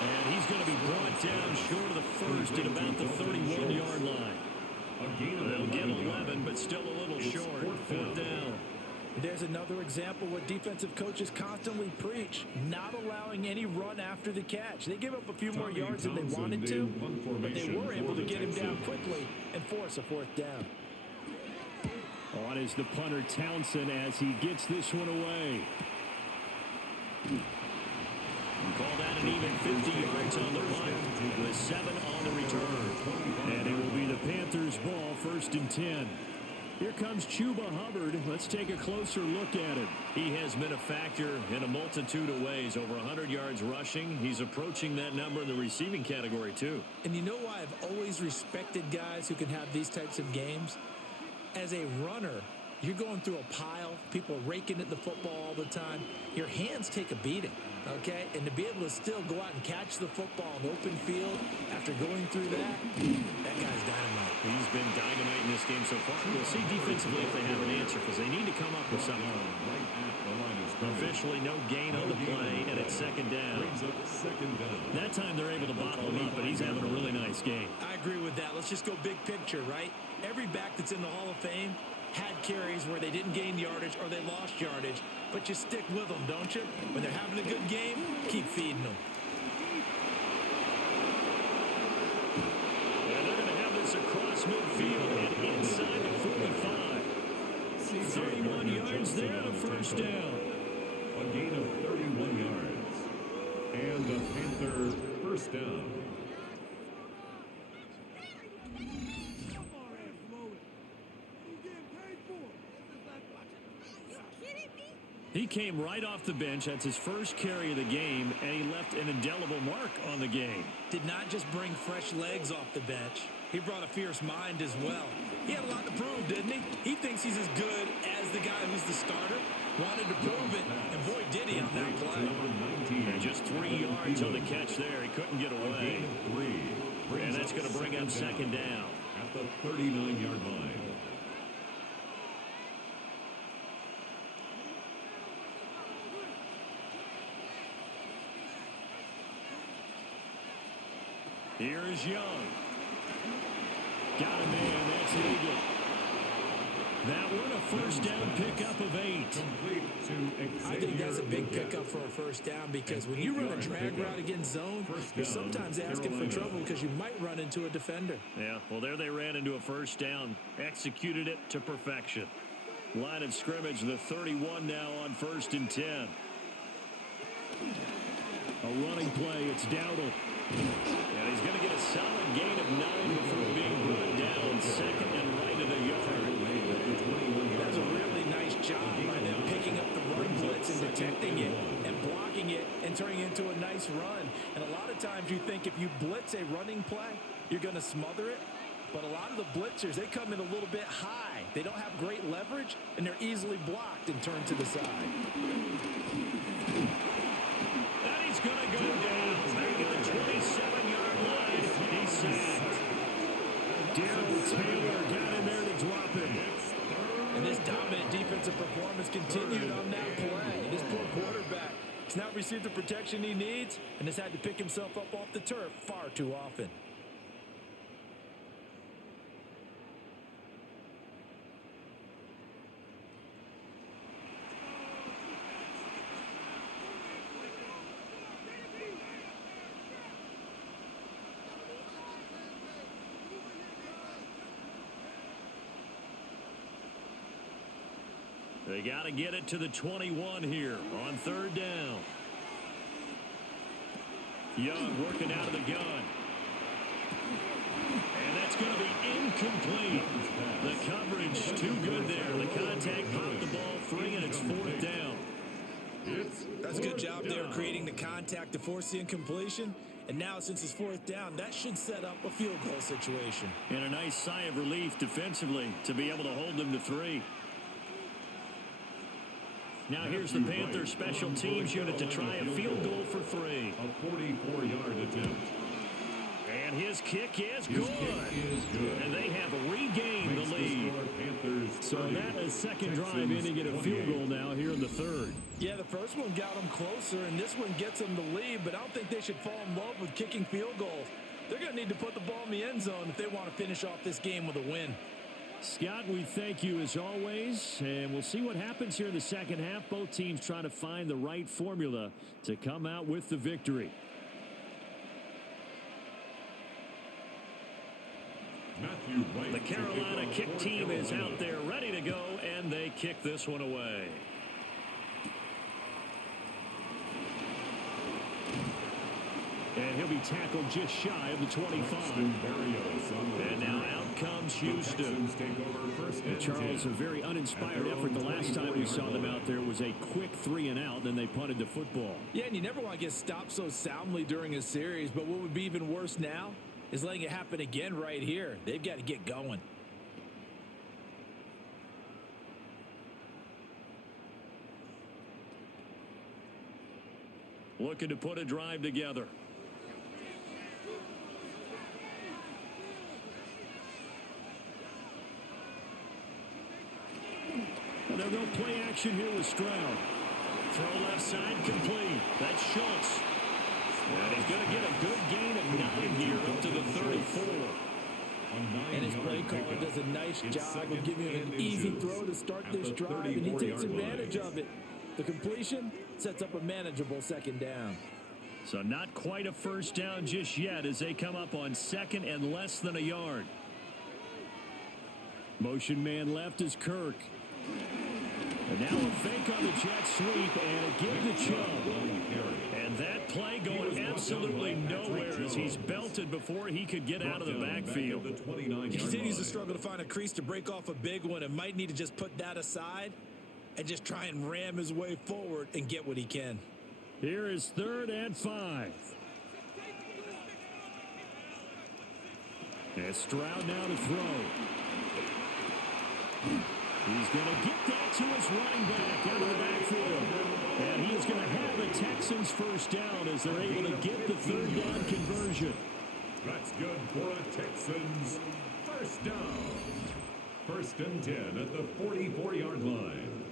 And he's going to be brought down short of the first at about the 31-yard line. They'll get 11, but still a little short. 4th down. There's another example what defensive coaches constantly preach, not allowing any run after the catch. They give up a few more yards than they wanted to, but they were able to get him down quickly and force a 4th down. On is the punter Townsend as he gets this one away. Call that an even 50 yards on the punt with 7 on the return. And it will be the Panthers' ball, 1st and 10. Here comes Chuba Hubbard. Let's take a closer look at him. He has been a factor in a multitude of ways. Over 100 yards rushing. He's approaching that number in the receiving category, too. And you know why I've always respected guys who can have these types of games? As a runner, you're going through a pile. People are raking at the football all the time. Your hands take a beating, okay? And to be able to still go out and catch the football in open field after going through that guy's dynamite. He's been dynamite in this game so far. We'll see defensively if they have an answer because they need to come up with something. Officially no gain on the play, and it's 2nd down. That time they're able to bottle him up, but he's having a really nice game. I agree with that. Let's just go big picture, right? Every back that's in the Hall of Fame had carries where they didn't gain yardage or they lost yardage, but you stick with them, don't you? When they're having a good game, keep feeding them. And they're going to have this across midfield and inside the 45. 31 yards there and a 1st down. A gain of 31 yards. And the Panthers' 1st down. He came right off the bench. That's his first carry of the game, and he left an indelible mark on the game. Did not just bring fresh legs off the bench. He brought a fierce mind as well. He had a lot to prove, didn't he? He thinks he's as good as the guy who's the starter. Wanted to prove it, and boy, did he on that play. And just 3 yards on the catch there. He couldn't get away. And that's going to bring up second down. At the 39-yard line. Here is Young. Got a man. That's legal. That one, a first down pickup of 8. I think that's a big pickup for a first down because when you run a drag route against zone, you're sometimes asking for trouble because you might run into a defender. Yeah, well, there they ran into a first down. Executed it to perfection. Line of scrimmage, the 31 now on 1st and 10. A running play, it's Dowdle. And he's going to get a solid gain of 9 before being brought down. Second and right at a yard. That's a really nice job by them picking up the run blitz and detecting it and blocking it and turning it into a nice run. And a lot of times you think if you blitz a running play, you're going to smother it. But a lot of the blitzers, they come in a little bit high. They don't have great leverage, and they're easily blocked and turned to the side. And he's going to go down. Back at the 27-yard line. He's sacked. Darryl Taylor got in there to drop him. And this dominant defensive performance continued on that play. This poor quarterback has not received the protection he needs and has had to pick himself up off the turf far too often. They got to get it to the 21 here on 3rd down. Young working out of the gun. And that's going to be incomplete. The coverage too good there. The contact popped the ball free, and it's 4th down. That's a good job there creating the contact to force the incompletion. And now since it's 4th down, that should set up a field goal situation. And a nice sigh of relief defensively to be able to hold them to 3. Now here's the Panthers special teams unit to try a field goal for 3. A 44-yard attempt. And his kick is good. And they have regained the lead. So that is second drive ending in a field goal now here in the 3rd. Yeah, the first one got them closer, and this one gets them the lead, but I don't think they should fall in love with kicking field goals. They're going to need to put the ball in the end zone if they want to finish off this game with a win. Scott, we thank you as always, and we'll see what happens here in the second half. Both teams trying to find the right formula to come out with the victory. The Carolina kick team is out there ready to go, and they kick this one away. And he'll be tackled just shy of the 25. And now out comes Houston. And Charles, a very uninspired effort. The last time we saw them out there was a quick 3 and out, then they punted the football. Yeah, and you never want to get stopped so soundly during a series, but what would be even worse now is letting it happen again right here. They've got to get going. Looking to put a drive together. And they'll go play action here with Stroud. Throw left side complete. That's Schultz. And he's going to get a good gain of 9 here up to the 34. And his play caller does a nice job of giving him an easy throw to start this drive, and he takes advantage of it. The completion sets up a manageable second down. So not quite a first down just yet as they come up on 2nd and less than a yard. Motion man left is Kirk. And now a fake on the jet sweep and a give to Chubb. And that play going absolutely nowhere as he's belted before he could get out of the backfield. He continues to struggle to find a crease to break off a big one and might need to just put that aside and just try and ram his way forward and get what he can. Here is 3rd and 5. And Stroud now to throw. He's going to get that to his running back out of the backfield. And he's going to have the Texans first down as they're able to get the 3rd down conversion. That's good for a Texans first down. 1st and 10 at the 44-yard line.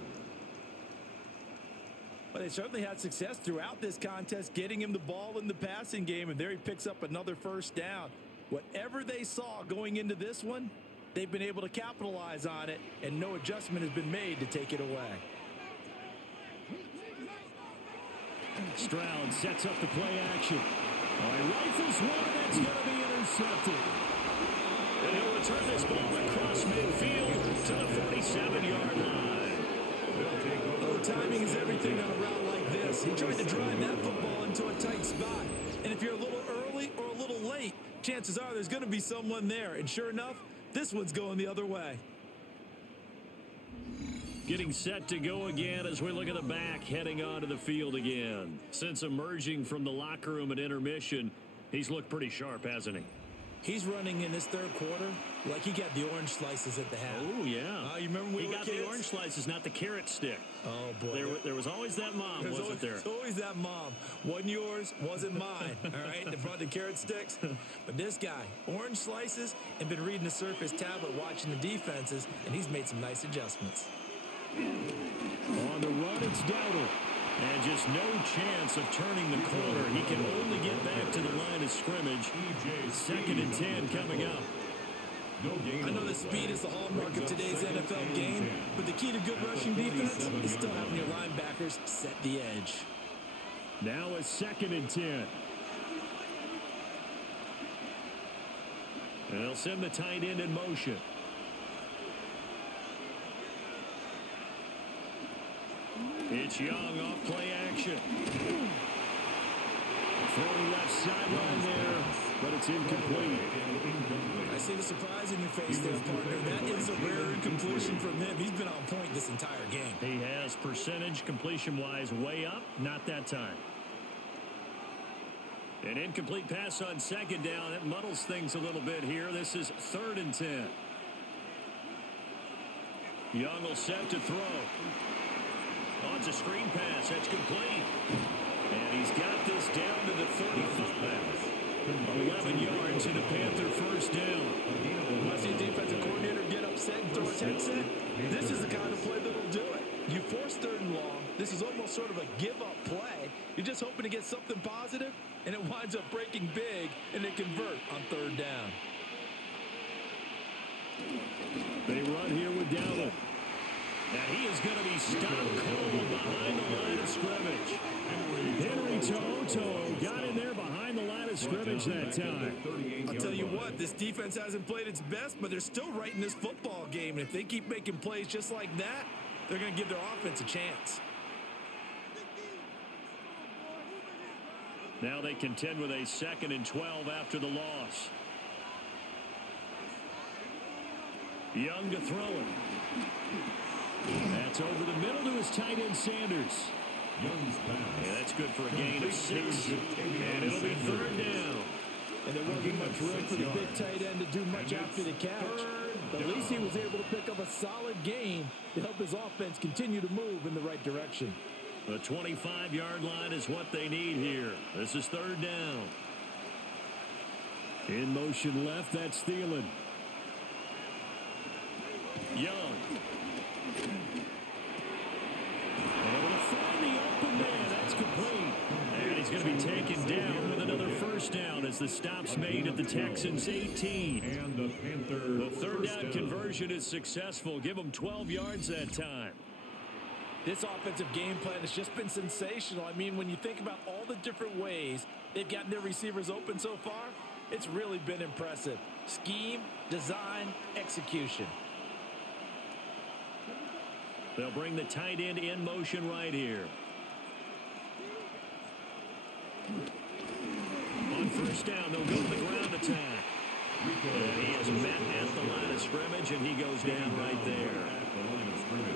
Well, they certainly had success throughout this contest, getting him the ball in the passing game, and there he picks up another first down. Whatever they saw going into this one, they've been able to capitalize on it, and no adjustment has been made to take it away. Stroud sets up the play action. Rifles one, and it's going to be intercepted. And he'll return this ball across midfield to the 47-yard line. Oh, timing is everything on a route like this. He tried to drive that football into a tight spot. And if you're a little early or a little late, chances are there's going to be someone there. And sure enough, this one's going the other way. Getting set to go again as we look at the back heading onto the field again. Since emerging from the locker room at intermission, he's looked pretty sharp, hasn't he? He's running in this 3rd quarter like he got the orange slices at the half. Oh, yeah. You remember when he got the orange slices, not the carrot stick. Oh, boy. There was always that mom, wasn't there? There's always that mom. Wasn't yours, wasn't mine. All right? They brought the carrot sticks. But this guy, orange slices, and been reading the Surface tablet, watching the defenses, and he's made some nice adjustments. On the run, it's Dowdle. And just no chance of turning the corner. He can only get back to the line of scrimmage. 2nd and 10 coming up. I know that speed is the hallmark of today's NFL game, but the key to good rushing defense is still having your linebackers set the edge. Now a 2nd and 10. And they'll send the tight end in motion. It's Young off play action. Throwing left sideline there, but it's incomplete. I see the surprise in your face there, partner. That is a rare incompletion from him. He's been on point this entire game. He has percentage completion-wise way up, not that time. An incomplete pass on 2nd down. It muddles things a little bit here. This is 3rd and 10. Young will set to throw. Oh, it's a screen pass. That's complete. And he's got this down to the 35. 11 yards and a Panther first down. When I see a defensive coordinator get upset and throw his headset, this is the kind of play that'll do it. You force 3rd and long. This is almost sort of a give-up play. You're just hoping to get something positive, and it winds up breaking big, and they convert on 3rd down. They run here with Dowdle. And he is going to be stopped cold behind the line of scrimmage. Henry Toto got in there behind the line of scrimmage that time. I'll tell you what, this defense hasn't played its best, but they're still right in this football game. And if they keep making plays just like that, they're going to give their offense a chance. Now they contend with a 2nd and 12 after the loss. Young to throw it. That's over the middle to his tight end Sanders. Young's pass. Yeah, that's good for a gain of 6. And it'll be 3rd down. And there wasn't much room for the big tight end to do much after the catch. But at least he was able to pick up a solid gain to help his offense continue to move in the right direction. The 25-yard line is what they need here. This is 3rd down. In motion left, that's Thielen. Young. Able to find the open man. That's complete. And he's going to be taken down with another first down as the stop's made at the Texans 18. And the Panther. The 3rd down conversion is successful. Give them 12 yards that time. This offensive game plan has just been sensational. I mean, when you think about all the different ways they've gotten their receivers open so far, it's really been impressive. Scheme, design, execution. They'll bring the tight end in motion right here. On first down, they'll go to the ground attack. And he is met at the line of scrimmage, and he goes down right there.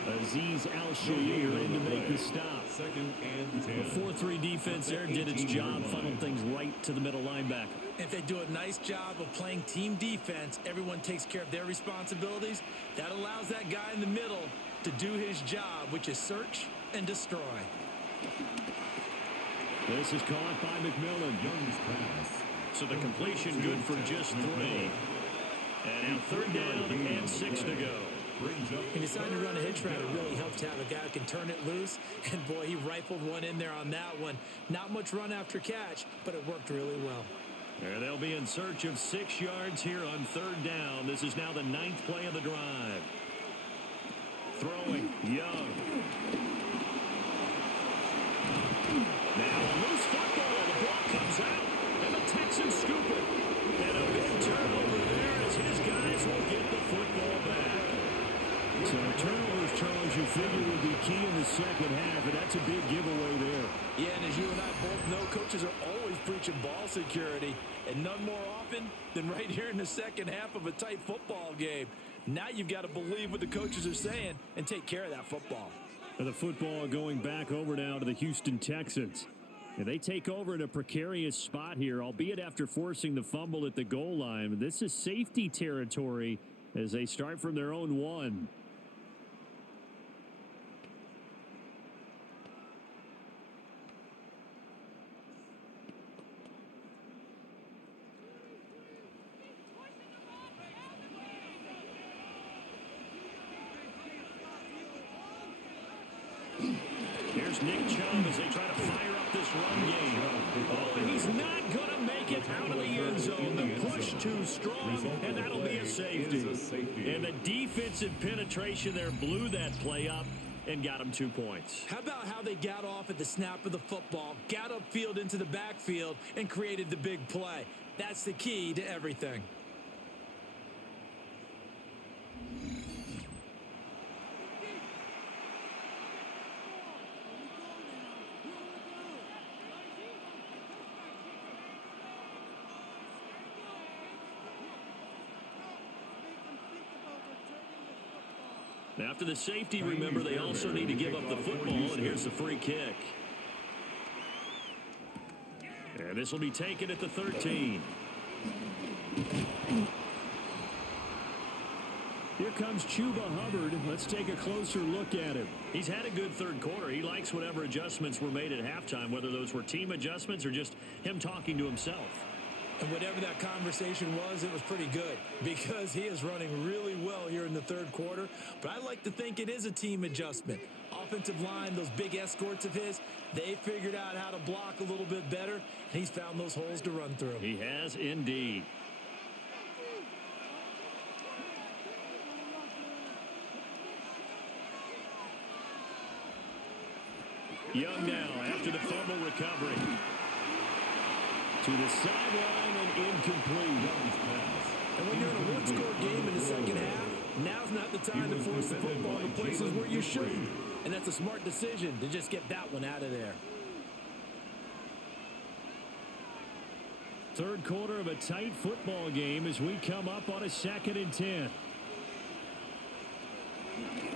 Azeez Al-Shaair in to make the stop. Second and 10. The 4-3 defense there did its job, funneled things right to the middle linebacker. If they do a nice job of playing team defense, everyone takes care of their responsibilities. That allows that guy in the middle to do his job, which is search and destroy. This is caught by McMillan. Young's pass. So the completion good for just 3. And now 3rd down and 6 to go. He decided to run a hitch route. It really helps to have a guy who can turn it loose. And, boy, he rifled one in there on that one. Not much run after catch, but it worked really well. And they'll be in search of 6 yards here on 3rd down. This is now the 9th play of the drive. Throwing, Young. Now a loose football. The ball comes out, and the Texans scoop it. And a big turnover there as his guys will get the football back. So turnovers, Charles, you figure would be key in the second half, and that's a big giveaway there. Yeah, and as you and I both know, coaches are always preaching ball security, and none more often than right here in the second half of a tight football game. Now you've got to believe what the coaches are saying and take care of that football. And the football going back over now to the Houston Texans. And they take over in a precarious spot here, albeit after forcing the fumble at the goal line. This is safety territory as they start from their own 1. Here's Nick Chubb as they try to fire up this run game. Oh, and he's not going to make it out of the end zone. The push too strong, and that'll be a safety. And the defensive penetration there blew that play up and got him 2 points. How about how they got off at the snap of the football, got upfield into the backfield, and created the big play? That's the key to everything. After the safety, remember, they also need to give up the football, and here's the free kick. And this will be taken at the 13. Here comes Chuba Hubbard. Let's take a closer look at him. He's had a good 3rd quarter. He likes whatever adjustments were made at halftime, whether those were team adjustments or just him talking to himself. And whatever that conversation was, it was pretty good because he is running really well here in the 3rd quarter. But I like to think it is a team adjustment. Offensive line, those big escorts of his, they figured out how to block a little bit better, and he's found those holes to run through. He has indeed. Young now after the fumble recovery. To the sideline and incomplete. And when you're in a one-score game in the second half, now's not the time to force the football in places where you shouldn't. And that's a smart decision to just get that one out of there. 3rd quarter of a tight football game as we come up on a 2nd and 10.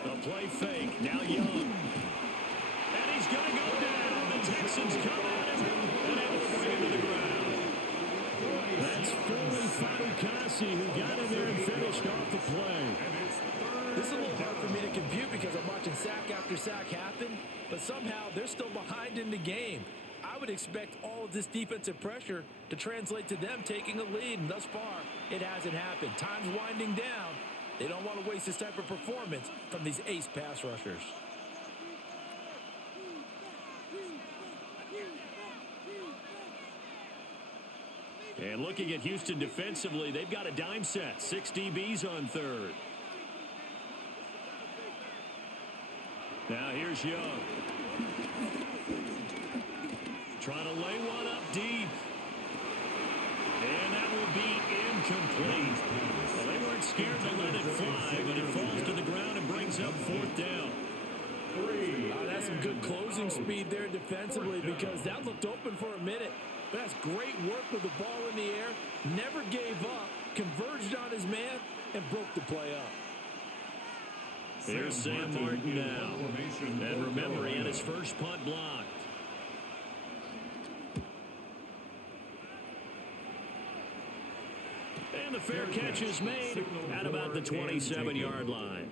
A play fake. Now Young. And he's going to go down. The Texans come at him and they will bring him to the ground. That's Foley Fatukasi who got in there and finished off the play. This is a little hard for me to compute because I'm watching sack after sack happen, but somehow they're still behind in the game. I would expect all of this defensive pressure to translate to them taking a lead, and thus far, it hasn't happened. Time's winding down. They don't want to waste this type of performance from these ace pass rushers. And looking at Houston defensively, they've got a dime set. 6 DBs on 3rd. Now here's Young. Trying to lay one up deep. And that will be incomplete. Well, they weren't scared to let it fly, but it falls to the ground and brings up 4th down. That's some good closing speed there defensively because that looked open for a minute. But that's great work with the ball in the air. Never gave up. converged on his man and broke the play up. Here's Sam Martin now. And remember, he had his first punt blocked. And the fair catch is made at about the 27-yard line.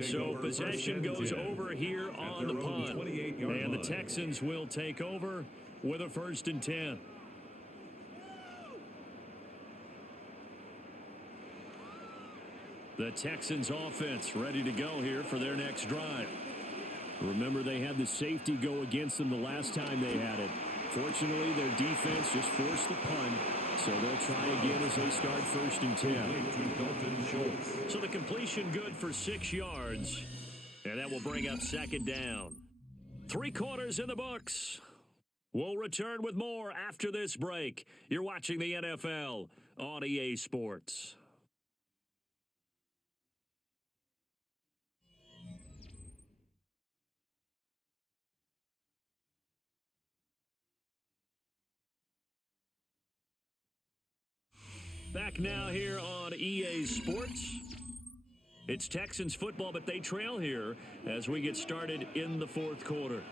So possession goes over here on the punt. And the Texans will take over with a 1st and 10. The Texans offense ready to go here for their next drive. Remember, they had the safety go against them the last time they had it. Fortunately, their defense just forced the punt, so they'll try again as they start 1st and 10. So the completion good for 6 yards, and that will bring up 2nd down. 3 quarters in the books. We'll return with more after this break. You're watching the NFL on EA Sports. Back now here on EA Sports. It's Texans football, but they trail here as we get started in the 4th quarter.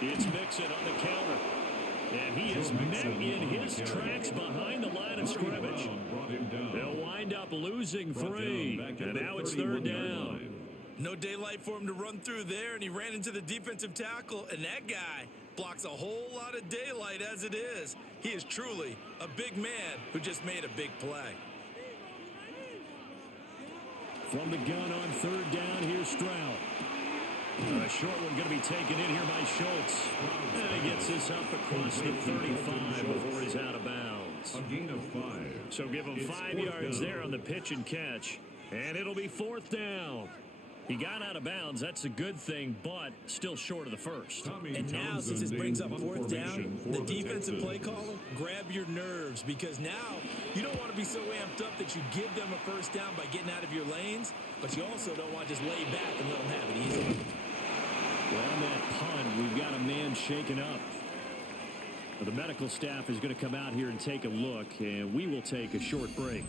It's Mixon on the counter. And he is met in his tracks behind the line of scrimmage. They'll wind up losing 3. And now it's 3rd down. No daylight for him to run through there, and he ran into the defensive tackle, and that guy blocks a whole lot of daylight as it is. He is truly a big man who just made a big play. From the gun on 3rd down, here's Stroud. A short one going to be taken in here by Schultz. And he gets this up across the 35 before he's out of bounds. A gain of 5. So give him 5 yards there on the pitch and catch. And it'll be 4th down. He got out of bounds. That's a good thing, but still short of the first. And now, since this brings up 4th down, the defensive play caller, grab your nerves, because now you don't want to be so amped up that you give them a 1st down by getting out of your lanes, but you also don't want to just lay back and let them have it easy. Well, on that punt, we've got a man shaken up. The medical staff is going to come out here and take a look, and we will take a short break.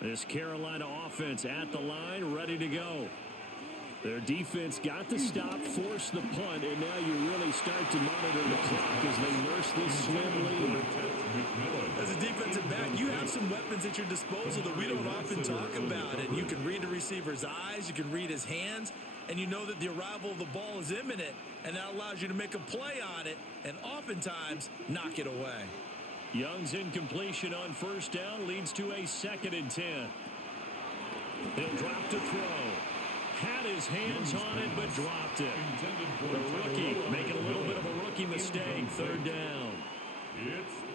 This Carolina offense at the line, ready to go. Their defense got the stop, forced the punt, and now you really start to monitor the clock as they nurse this slim lead. As a defensive back, you have some weapons at your disposal that we don't often talk about. And you can read a receiver's eyes, you can read his hands, and you know that the arrival of the ball is imminent, and that allows you to make a play on it and oftentimes knock it away. Young's incompletion on 1st down leads to a 2nd and 10. He'll drop to throw. Had his hands on it, but dropped it. The rookie making a little bit of a rookie mistake. 3rd down.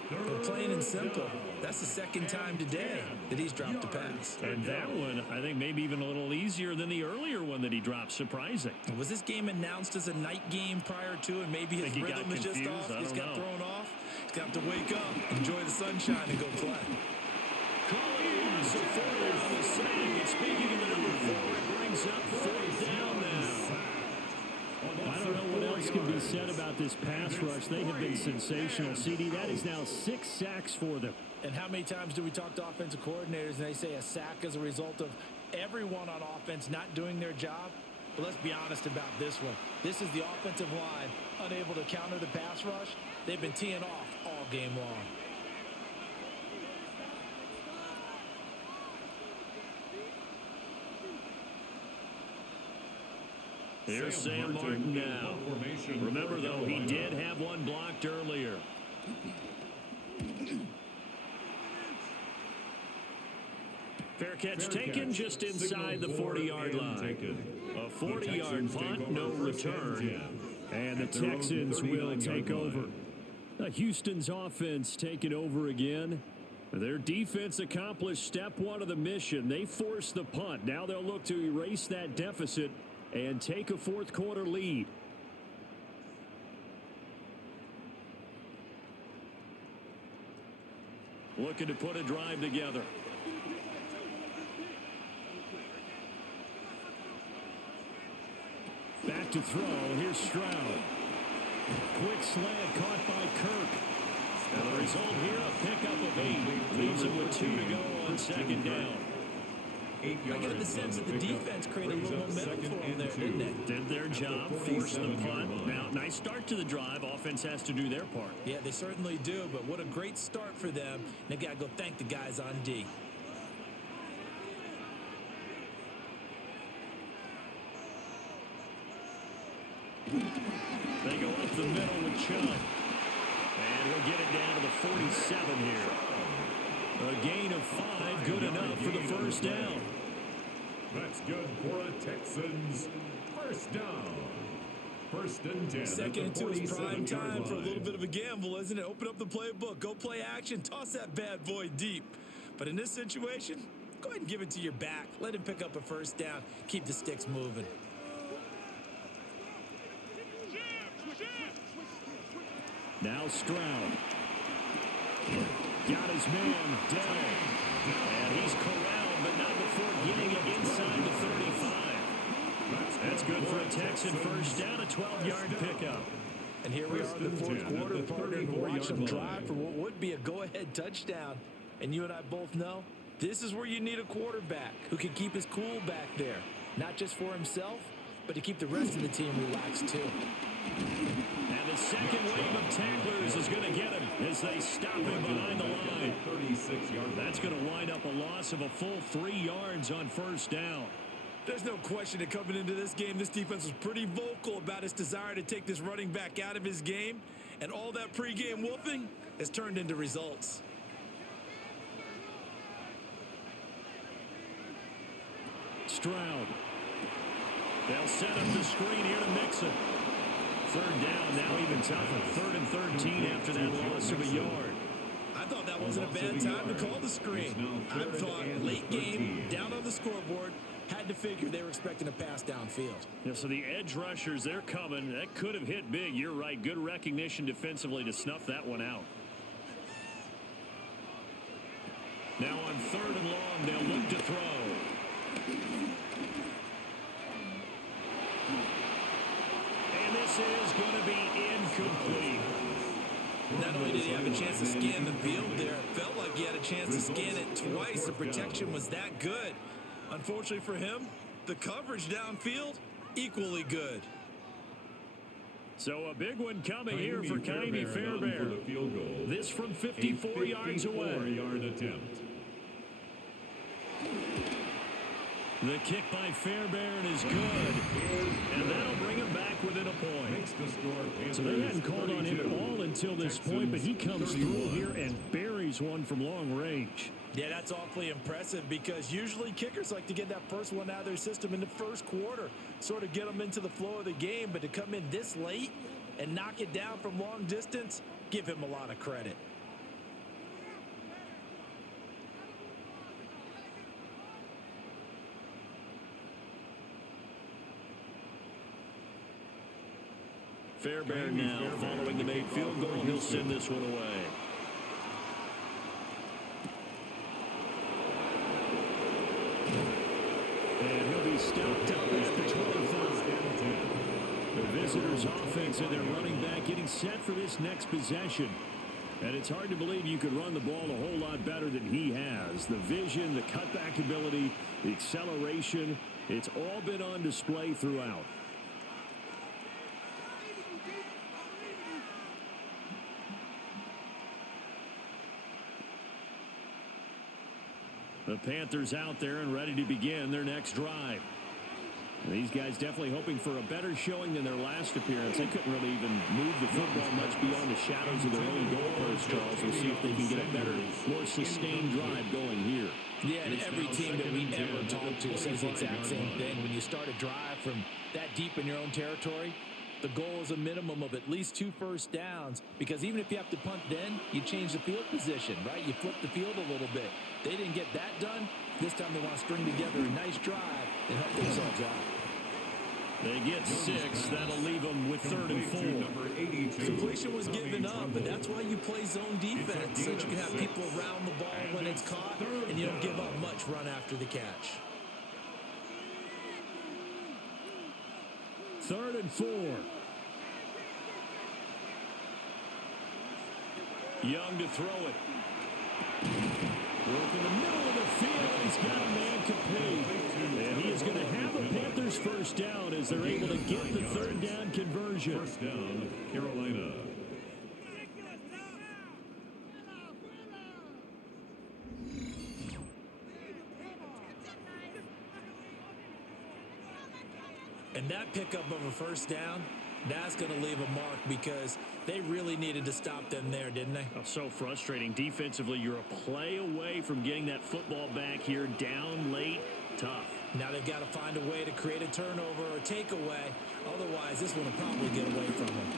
But plain and simple, that's the 2nd time today that he's dropped a pass. And that one, I think, maybe even a little easier than the earlier one that he dropped. Surprising. Was this game announced as a night game prior to, and maybe his rhythm is just off? He's got thrown off. He's got to wake up, enjoy the sunshine, and go play. Collins, a 4 on the sack. And speaking of the number 4, it brings up 4th down now. I don't know what else can be said about this pass rush. They have been sensational. CD, that is now 6 sacks for them. And how many times do we talk to offensive coordinators and they say a sack as a result of everyone on offense not doing their job? But let's be honest about this one. This is the offensive line unable to counter the pass rush. They've been teeing off all game long. Here's Sam Martin now. Remember, though, he did have one blocked earlier. Fair catch taken just inside the 40-yard line. A 40-yard punt, no return. And the Texans will take over. Houston's offense taking over again. Their defense accomplished step one of the mission. They forced the punt. Now they'll look to erase that deficit and take a fourth quarter lead. Looking to put a drive together. Back to throw. Here's Stroud. Quick slant caught by Kirk. And the result here, a pickup of 8. Leaves him with 2 to go on second down. I get the sense that the defense created a little momentum for them there, didn't they? Did their job, forced the punt. Now, nice start to the drive. Offense has to do their part. Yeah, they certainly do, but what a great start for them. They've got to go thank the guys on D. They go up the middle with Chubb. And he'll get it down to the 47 here. A gain of 5, good enough for the first down. That's good for a Texans first down. First and 10. Second and 2 is prime time for a little bit of a gamble, isn't it? Open up the playbook, go play action, toss that bad boy deep. But in this situation, go ahead and give it to your back. Let him pick up a first down. Keep the sticks moving. Now Stroud. Got his man down. And he's corralled, but not before getting it inside the 35. That's good for a Texan first down, a 12-yard pickup. And here we are in the fourth quarter, partner. Watch them drive for what would be a go-ahead touchdown. And you and I both know this is where you need a quarterback who can keep his cool back there. Not just for himself, but to keep the rest of the team relaxed too. And the second wave of tacklers is going to get him as they stop him behind the line. 36-yard. That's going to wind up a loss of a full 3 yards on first down. There's no question that coming into this game, this defense was pretty vocal about its desire to take this running back out of his game. And all that pregame wolfing has turned into results. Stroud. They'll set up the screen here to Mixon. Third down, now even tougher. 3rd and 13 after that loss of a yard. I thought that wasn't a bad time to call the screen. I thought late game, down on the scoreboard, had to figure they were expecting a pass downfield. Yeah, so the edge rushers, they're coming. That could have hit big. You're right. Good recognition defensively to snuff that one out. Now on 3rd and long, they'll look to throw. And this is going to be incomplete. Not only did he have a chance to scan the field there, it felt like he had a chance to scan it twice. The protection was that good. Unfortunately for him, the coverage downfield, equally good. So a big one coming here for Kymie Fairbairn. This from 54 yards away. 54-yard attempt. The kick by Fairbairn is good. And that'll bring him back within a point. So they hadn't called on him at all until this point, but he comes through here and buries one from long range. Yeah, that's awfully impressive because usually kickers like to get that first one out of their system in the first quarter, sort of get them into the flow of the game, but to come in this late and knock it down from long distance, give him a lot of credit. Fairbairn now following the made field goal. He'll send this one away. And he'll be stopped up at the 25. The visitors' offense and their running back getting set for this next possession. And it's hard to believe you could run the ball a whole lot better than he has. The vision, the cutback ability, the acceleration, it's all been on display throughout. The Panthers out there and ready to begin their next drive. These guys definitely hoping for a better showing than their last appearance. They couldn't really even move the football much beyond the shadows of their own goalpost, Charles. We'll see if they can get a better, more sustained drive going here. Yeah, and every team that we ever talk to says the exact same thing. When you start a drive from that deep in your own territory, the goal is a minimum of at least 2 first downs, because even if you have to punt then, you change the field position, right? You flip the field a little bit. They didn't get that done. This time they want to string together a nice drive and help themselves out. They get 6. That'll leave them with 3rd and 4. Completion was given up, but that's why you play zone defense, so that you can have people around the ball when it's caught, and you don't give up much run after the catch. 3rd and 4. Young to throw it. Work in the middle of the field. He's got a man complete. And he is going to have a Panthers first down as they're able to get the 3rd down conversion. First down, Carolina. And that pickup of a first down, that's going to leave a mark, because they really needed to stop them there, didn't they? Oh, so frustrating. Defensively, you're a play away from getting that football back here, down late. Tough. Now they've got to find a way to create a turnover or takeaway. Otherwise, this one will probably get away from them.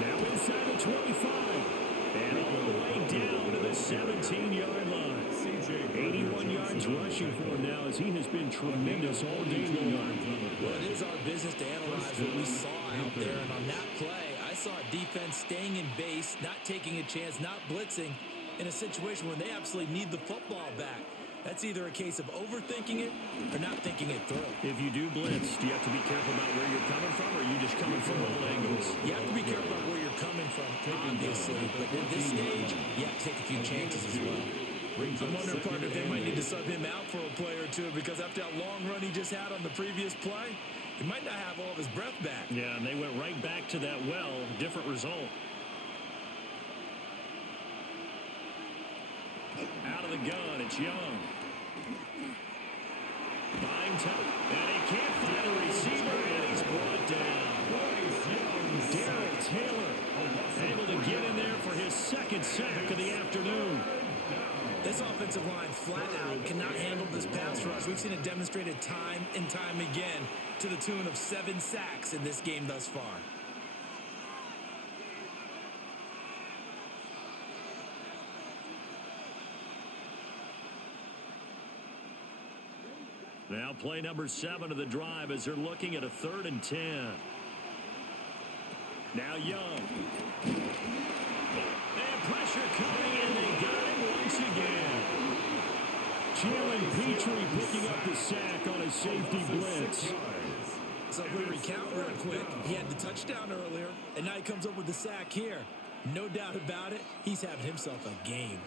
Now inside the 25. And all the way down to the 17-yard line. 81 yards rushing for him now, as he has been tremendous all day long. Well, it is our business to analyze what we saw out there. And on that play, I saw a defense staying in base, not taking a chance, not blitzing, in a situation where they absolutely need the football back. That's either a case of overthinking it or not thinking it through. If you do blitz, do you have to be careful about where you're coming from, or are you just coming from all angles? You have to be careful about where you're coming from, obviously. But at this stage, you have to take a few chances as well. I'm wondering, partner, if they might need to sub him out for a play or two, because after that long run he just had on the previous play, he might not have all of his breath back. Yeah, and they went right back to that well. Different result. Out of the gun, it's Young. Buying time, and he can't find a receiver, and he's brought down. Darrell Taylor able to get in there for his 2nd sack of the afternoon. This offensive line flat out cannot handle this pass rush. We've seen it demonstrated time and time again, to the tune of 7 sacks in this game thus far. Now play number 7 of the drive as they're looking at a 3rd and 10. Now Young. And pressure coming, and they got him once again. Jalen Petrie picking up the sack on a safety blitz. So if we recount real quick, he had the touchdown earlier, and now he comes up with the sack here. No doubt about it, he's having himself a game.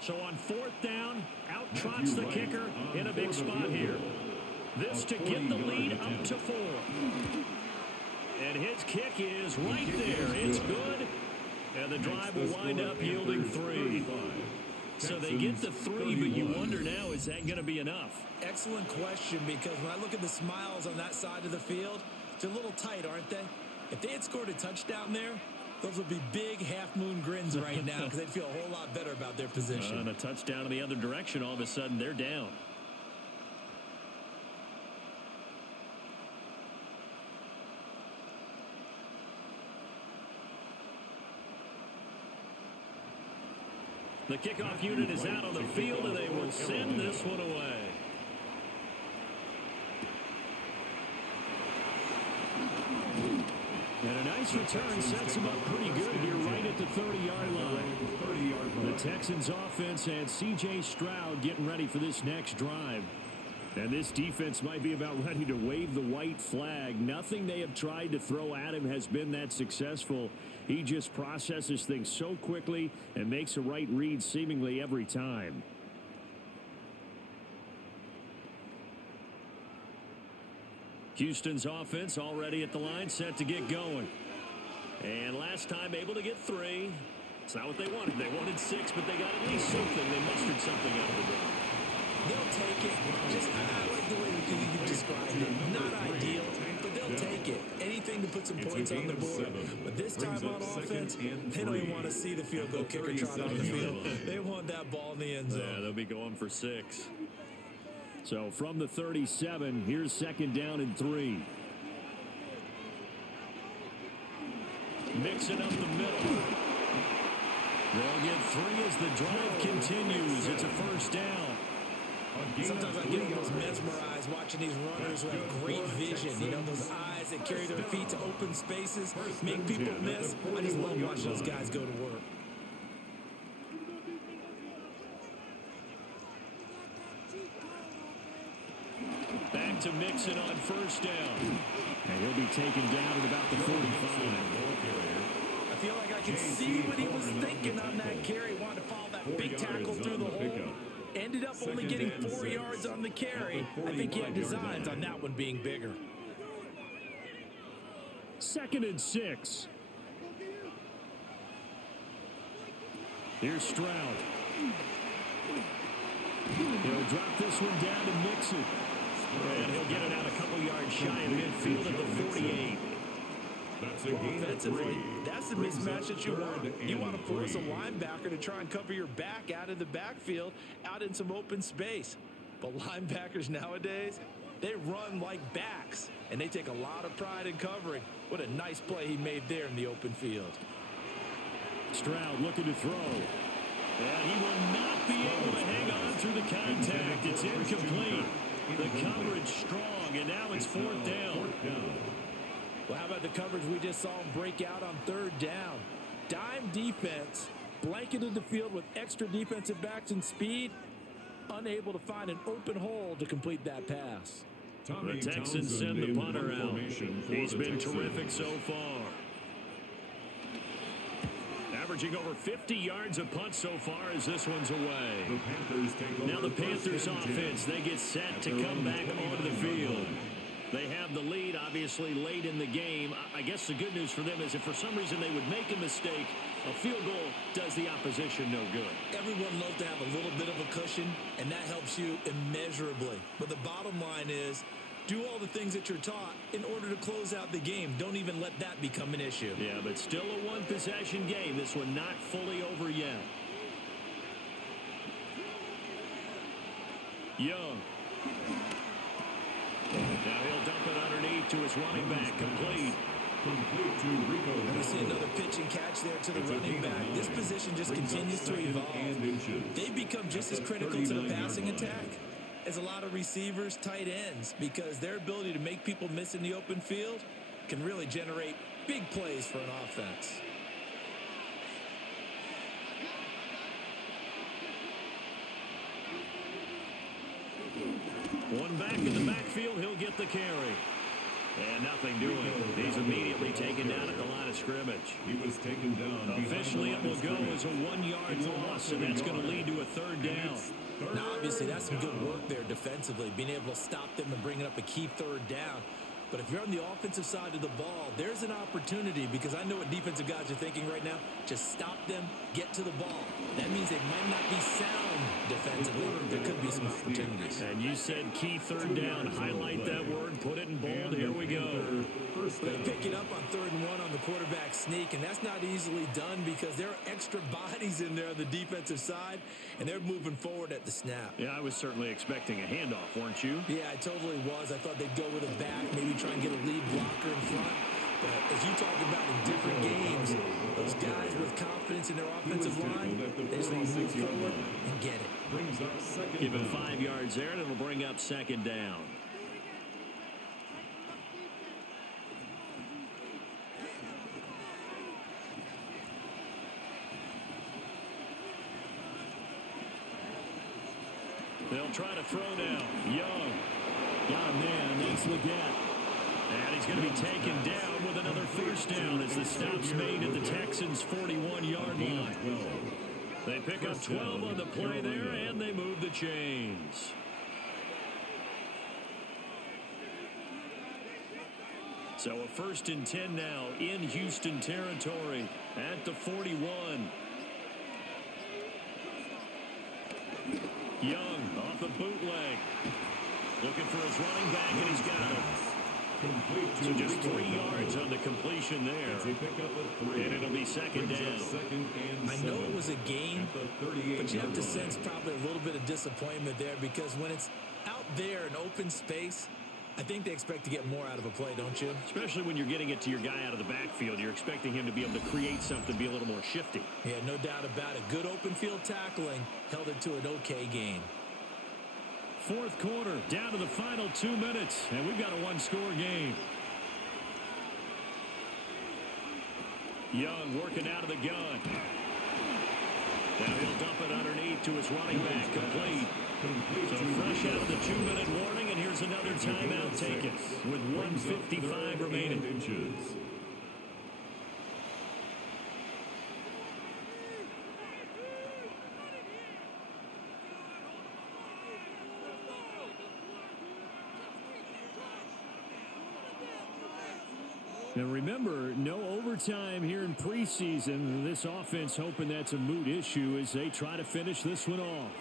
So on 4th down, out trots the kicker in a big spot here. This to get the lead up to 4. And his kick is right there. It's good. And the drive will wind up yielding 3. So they get the 3, but you wonder now, is that going to be enough? Excellent question, because when I look at the smiles on that side of the field, they're a little tight, aren't they? If they had scored a touchdown there, those would be big half-moon grins right now, because they'd feel a whole lot better about their position. And a touchdown in the other direction, all of a sudden they're down. The kickoff unit is out on the field, and they will send this one away. And a nice return sets him up pretty good here right at the 30-yard line. The Texans offense and C.J. Stroud getting ready for this next drive. And this defense might be about ready to wave the white flag. Nothing they have tried to throw at him has been that successful. He just processes things so quickly and makes a right read seemingly every time. Houston's offense already at the line, set to get going. And last time able to get 3. It's not what they wanted. They wanted 6, but they got at least something. They mustered something out of the drive. They'll take it. Just, I like the way you described it. Not ideal, but they'll take it. Anything to put some points on the board. But this time on offense, they don't even want to see the field goal kicker trot on the field. They want that ball in the end zone. Yeah, they'll be going for 6. So from the 37, here's 2nd down and 3. Mixing up the middle. They'll get 3 as the drive continues. It's a 1st down. Sometimes I get almost mesmerized watching these runners who have great vision. You know, those eyes that carry their feet to open spaces, make people miss. I just love watching those guys go to work. Back to Mixon on 1st down. And he'll be taken down at about the 45. I feel like I can see what he was thinking on that carry. Wanted to follow that big tackle through the hole. Ended up only getting 4 yards on the carry. I think he had designs on that one being bigger. 2nd and 6. Here's Stroud. He'll drop this one down to Mixon. And he'll get it out a couple yards shy of midfield at the 48. Offensively, that's the mismatch that you want. You want to force a linebacker to try and cover your back out of the backfield, out in some open space. But linebackers nowadays, they run like backs, and they take a lot of pride in covering. What a nice play he made there in the open field. Stroud looking to throw. And he will not be able to hang on through the contact. It's incomplete. The coverage strong, and now it's 4th down. Well, how about the coverage we just saw him break out on 3rd down? Dime defense, blanketed the field with extra defensive backs and speed, unable to find an open hole to complete that pass. The Texans send the punter out. He's been terrific so far. Averaging over 50 yards a punt so far as this one's away. Now the Panthers offense, they get set to come back onto the field. They have the lead, obviously, late in the game. I guess the good news for them is if for some reason they would make a mistake, a field goal does the opposition no good. Everyone loves to have a little bit of a cushion, and that helps you immeasurably. But the bottom line is, do all the things that you're taught in order to close out the game. Don't even let that become an issue. Yeah, but still a one-possession game. This one not fully over yet. Young. Now he'll dump it underneath to his running back. Complete. And we see another pitch and catch there to the running back. This position just continues to evolve. They become just as critical to the passing attack as a lot of receivers, tight ends, because their ability to make people miss in the open field can really generate big plays for an offense. One back in the backfield, he'll get the carry. And nothing doing. He's immediately taken down at the line of scrimmage. He was taken down. Officially, it will go as a 1-yard loss, and that's going to lead to a 3rd down. Now, obviously, that's some good work there defensively, being able to stop them and bringing up a key 3rd down. But if you're on the offensive side of the ball, there's an opportunity, because I know what defensive guys are thinking right now. Just stop them, get to the ball. That means they might not be sound defensively. There could be some opportunities. And you said key 3rd down. Highlight that word, put it in bold. Here we go. They pick it up on 3rd and 1 on the quarterback sneak, and that's not easily done because there are extra bodies in there on the defensive side, and they're moving forward at the snap. Yeah, I was certainly expecting a handoff, weren't you? Yeah, I totally was. I thought they'd go with a back, maybe try and get a lead blocker in front. But as you talk about in different games, those guys with confidence in their offensive line, they just want to move forward and get it. Give him 5 yards there, and it'll bring up 2nd down. They'll try to throw now. Young. Got him there. That's Leggett. And he's going to be taken down with another 1st down as the stop's made at the Texans' 41-yard line. They pick up 12 on the play there, and they move the chains. So a 1st and 10 now in Houston territory at the 41. Young off the bootleg. Looking for his running back, and he's got it. So just 3 yards on the completion there. And it'll be 2nd down. I know it was a gain, but you have to sense probably a little bit of disappointment there, because when it's out there in open space, I think they expect to get more out of a play, don't you? Especially when you're getting it to your guy out of the backfield. You're expecting him to be able to create something, be a little more shifty. Yeah, no doubt about it. Good open field tackling held it to an okay gain. 4th quarter, down to the final 2 minutes, and we've got a 1-score game. Young working out of the gun. Now he'll dump it underneath to his running back, complete. So fresh out of the 2-minute warning, and here's another timeout taken with 1:55 remaining. Now remember, no overtime here in preseason. This offense hoping that's a moot issue as they try to finish this one off.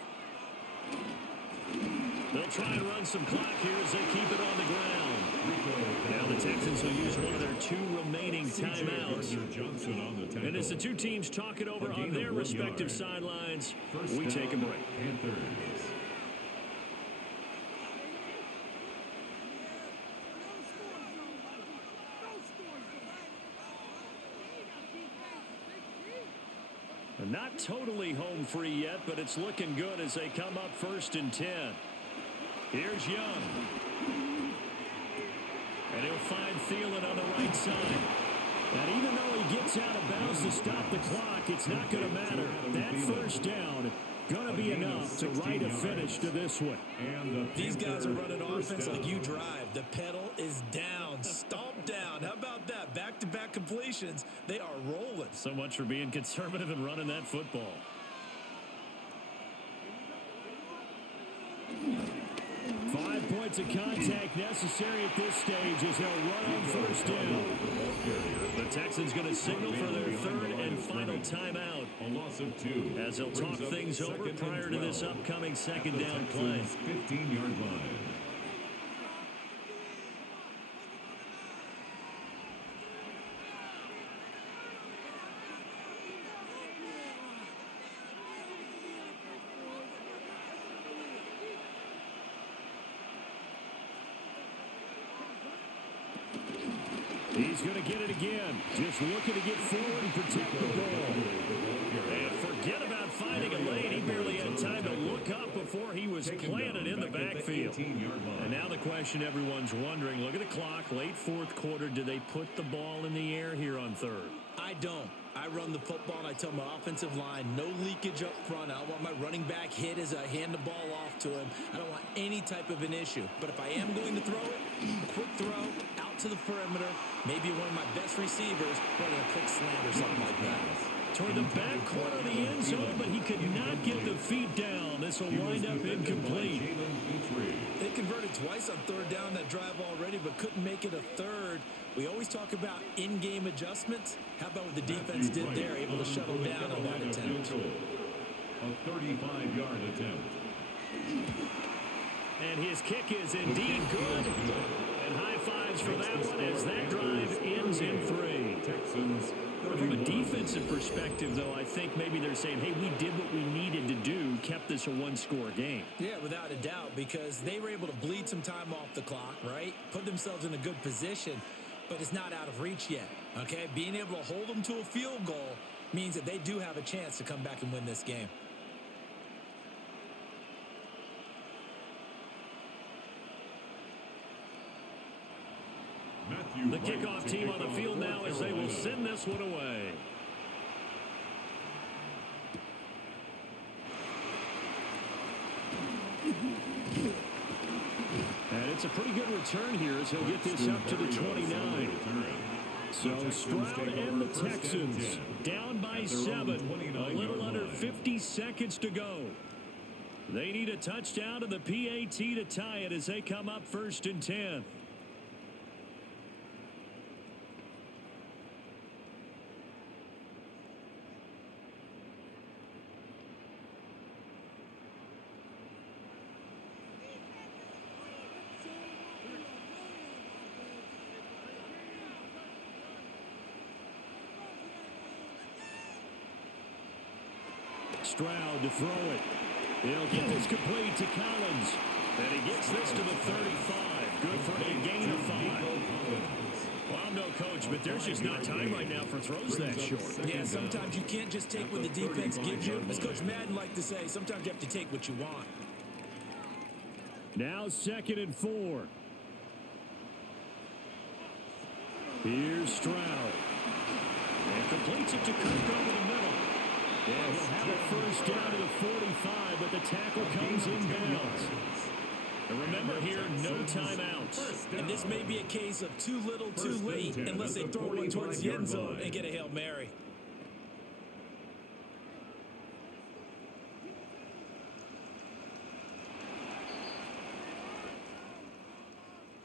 They'll try and run some clock here as they keep it on the ground. Now the Texans will use one of their 2 remaining timeouts. And as the 2 teams talk it over on their respective sidelines, we take a break. Not totally home free yet, but it's looking good as they come up 1st and 10. Here's Young. And he'll find Thielen on the right side. And even though he gets out of bounds to stop the clock, it's not going to matter. That 1st down going to be enough to write a finish to this one. These guys are running offense like you drive. The pedal is down, stomp down. How about that? Back-to-back completions. They are rolling. So much for being conservative and running that football. Five points of contact necessary at this stage as they'll run on 1st down. The Texans going to signal for their 3rd and final timeout. A loss of 2. As they'll talk things over prior to this upcoming 2nd down play. 15-yard line. He's going to get it again. Just looking to get forward and protect the ball. And forget about finding a lane. He barely had time to look up before he was planted in the backfield. And now the question everyone's wondering, look at the clock, late 4th quarter. Do they put the ball in the air here on 3rd? I don't. I run the football, and I tell my offensive line, no leakage up front. I don't want my running back hit as I hand the ball off to him. I don't want any type of an issue. But if I am going to throw it, quick throw, out to the perimeter, maybe one of my best receivers running a quick slant or something like that. Toward the back corner of the end zone, but he could not get the feet down. This will wind up incomplete. They converted twice on 3rd down that drive already, but couldn't make it a 3rd. We always talk about in-game adjustments. How about what the defense did there, able to shut them down on that attempt? A 35-yard attempt. And his kick is indeed good. And high fives for that one as that drive ends in 3. Texans. From a defensive perspective, though, I think maybe they're saying, hey, we did what we needed to do, kept this a 1-score game. Yeah, without a doubt, because they were able to bleed some time off the clock, right? Put themselves in a good position, but it's not out of reach yet, okay? Being able to hold them to a field goal means that they do have a chance to come back and win this game. The kickoff team on the field now as they will send this one away. And it's a pretty good return here as he'll get this up to the 29. So Stroud and the Texans down by 7. A little under 50 seconds to go. They need a touchdown to the PAT to tie it as they come up 1st and 10. Stroud to throw it. He'll get this complete to Collins. And he gets this to the 35. Good for a gain of 5. Well, I'm no coach, but there's just not time right now for throws that short. Yeah, sometimes you can't just take what the defense gives you. As Coach Madden liked to say, sometimes you have to take what you want. Now 2nd and 4. Here's Stroud. And completes it to Kirk over the middle. Yeah, he'll have it first down to the 45, but the tackle comes inbounds. And remember here, no timeouts. And this may be a case of too little, too late, unless they throw one towards the end zone and get a Hail Mary.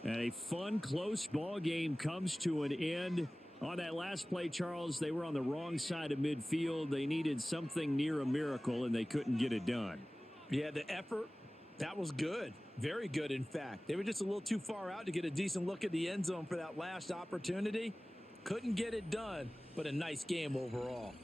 And a fun, close ball game comes to an end. On that last play, Charles, they were on the wrong side of midfield. They needed something near a miracle, and they couldn't get it done. Yeah, the effort, that was good. Very good, in fact. They were just a little too far out to get a decent look at the end zone for that last opportunity. Couldn't get it done, but a nice game overall.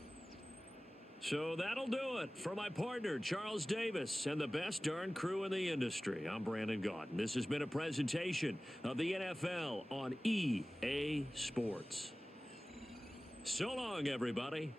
So that'll do it for my partner, Charles Davis, and the best darn crew in the industry. I'm Brandon Gaudin. This has been a presentation of the NFL on EA Sports. So long, everybody.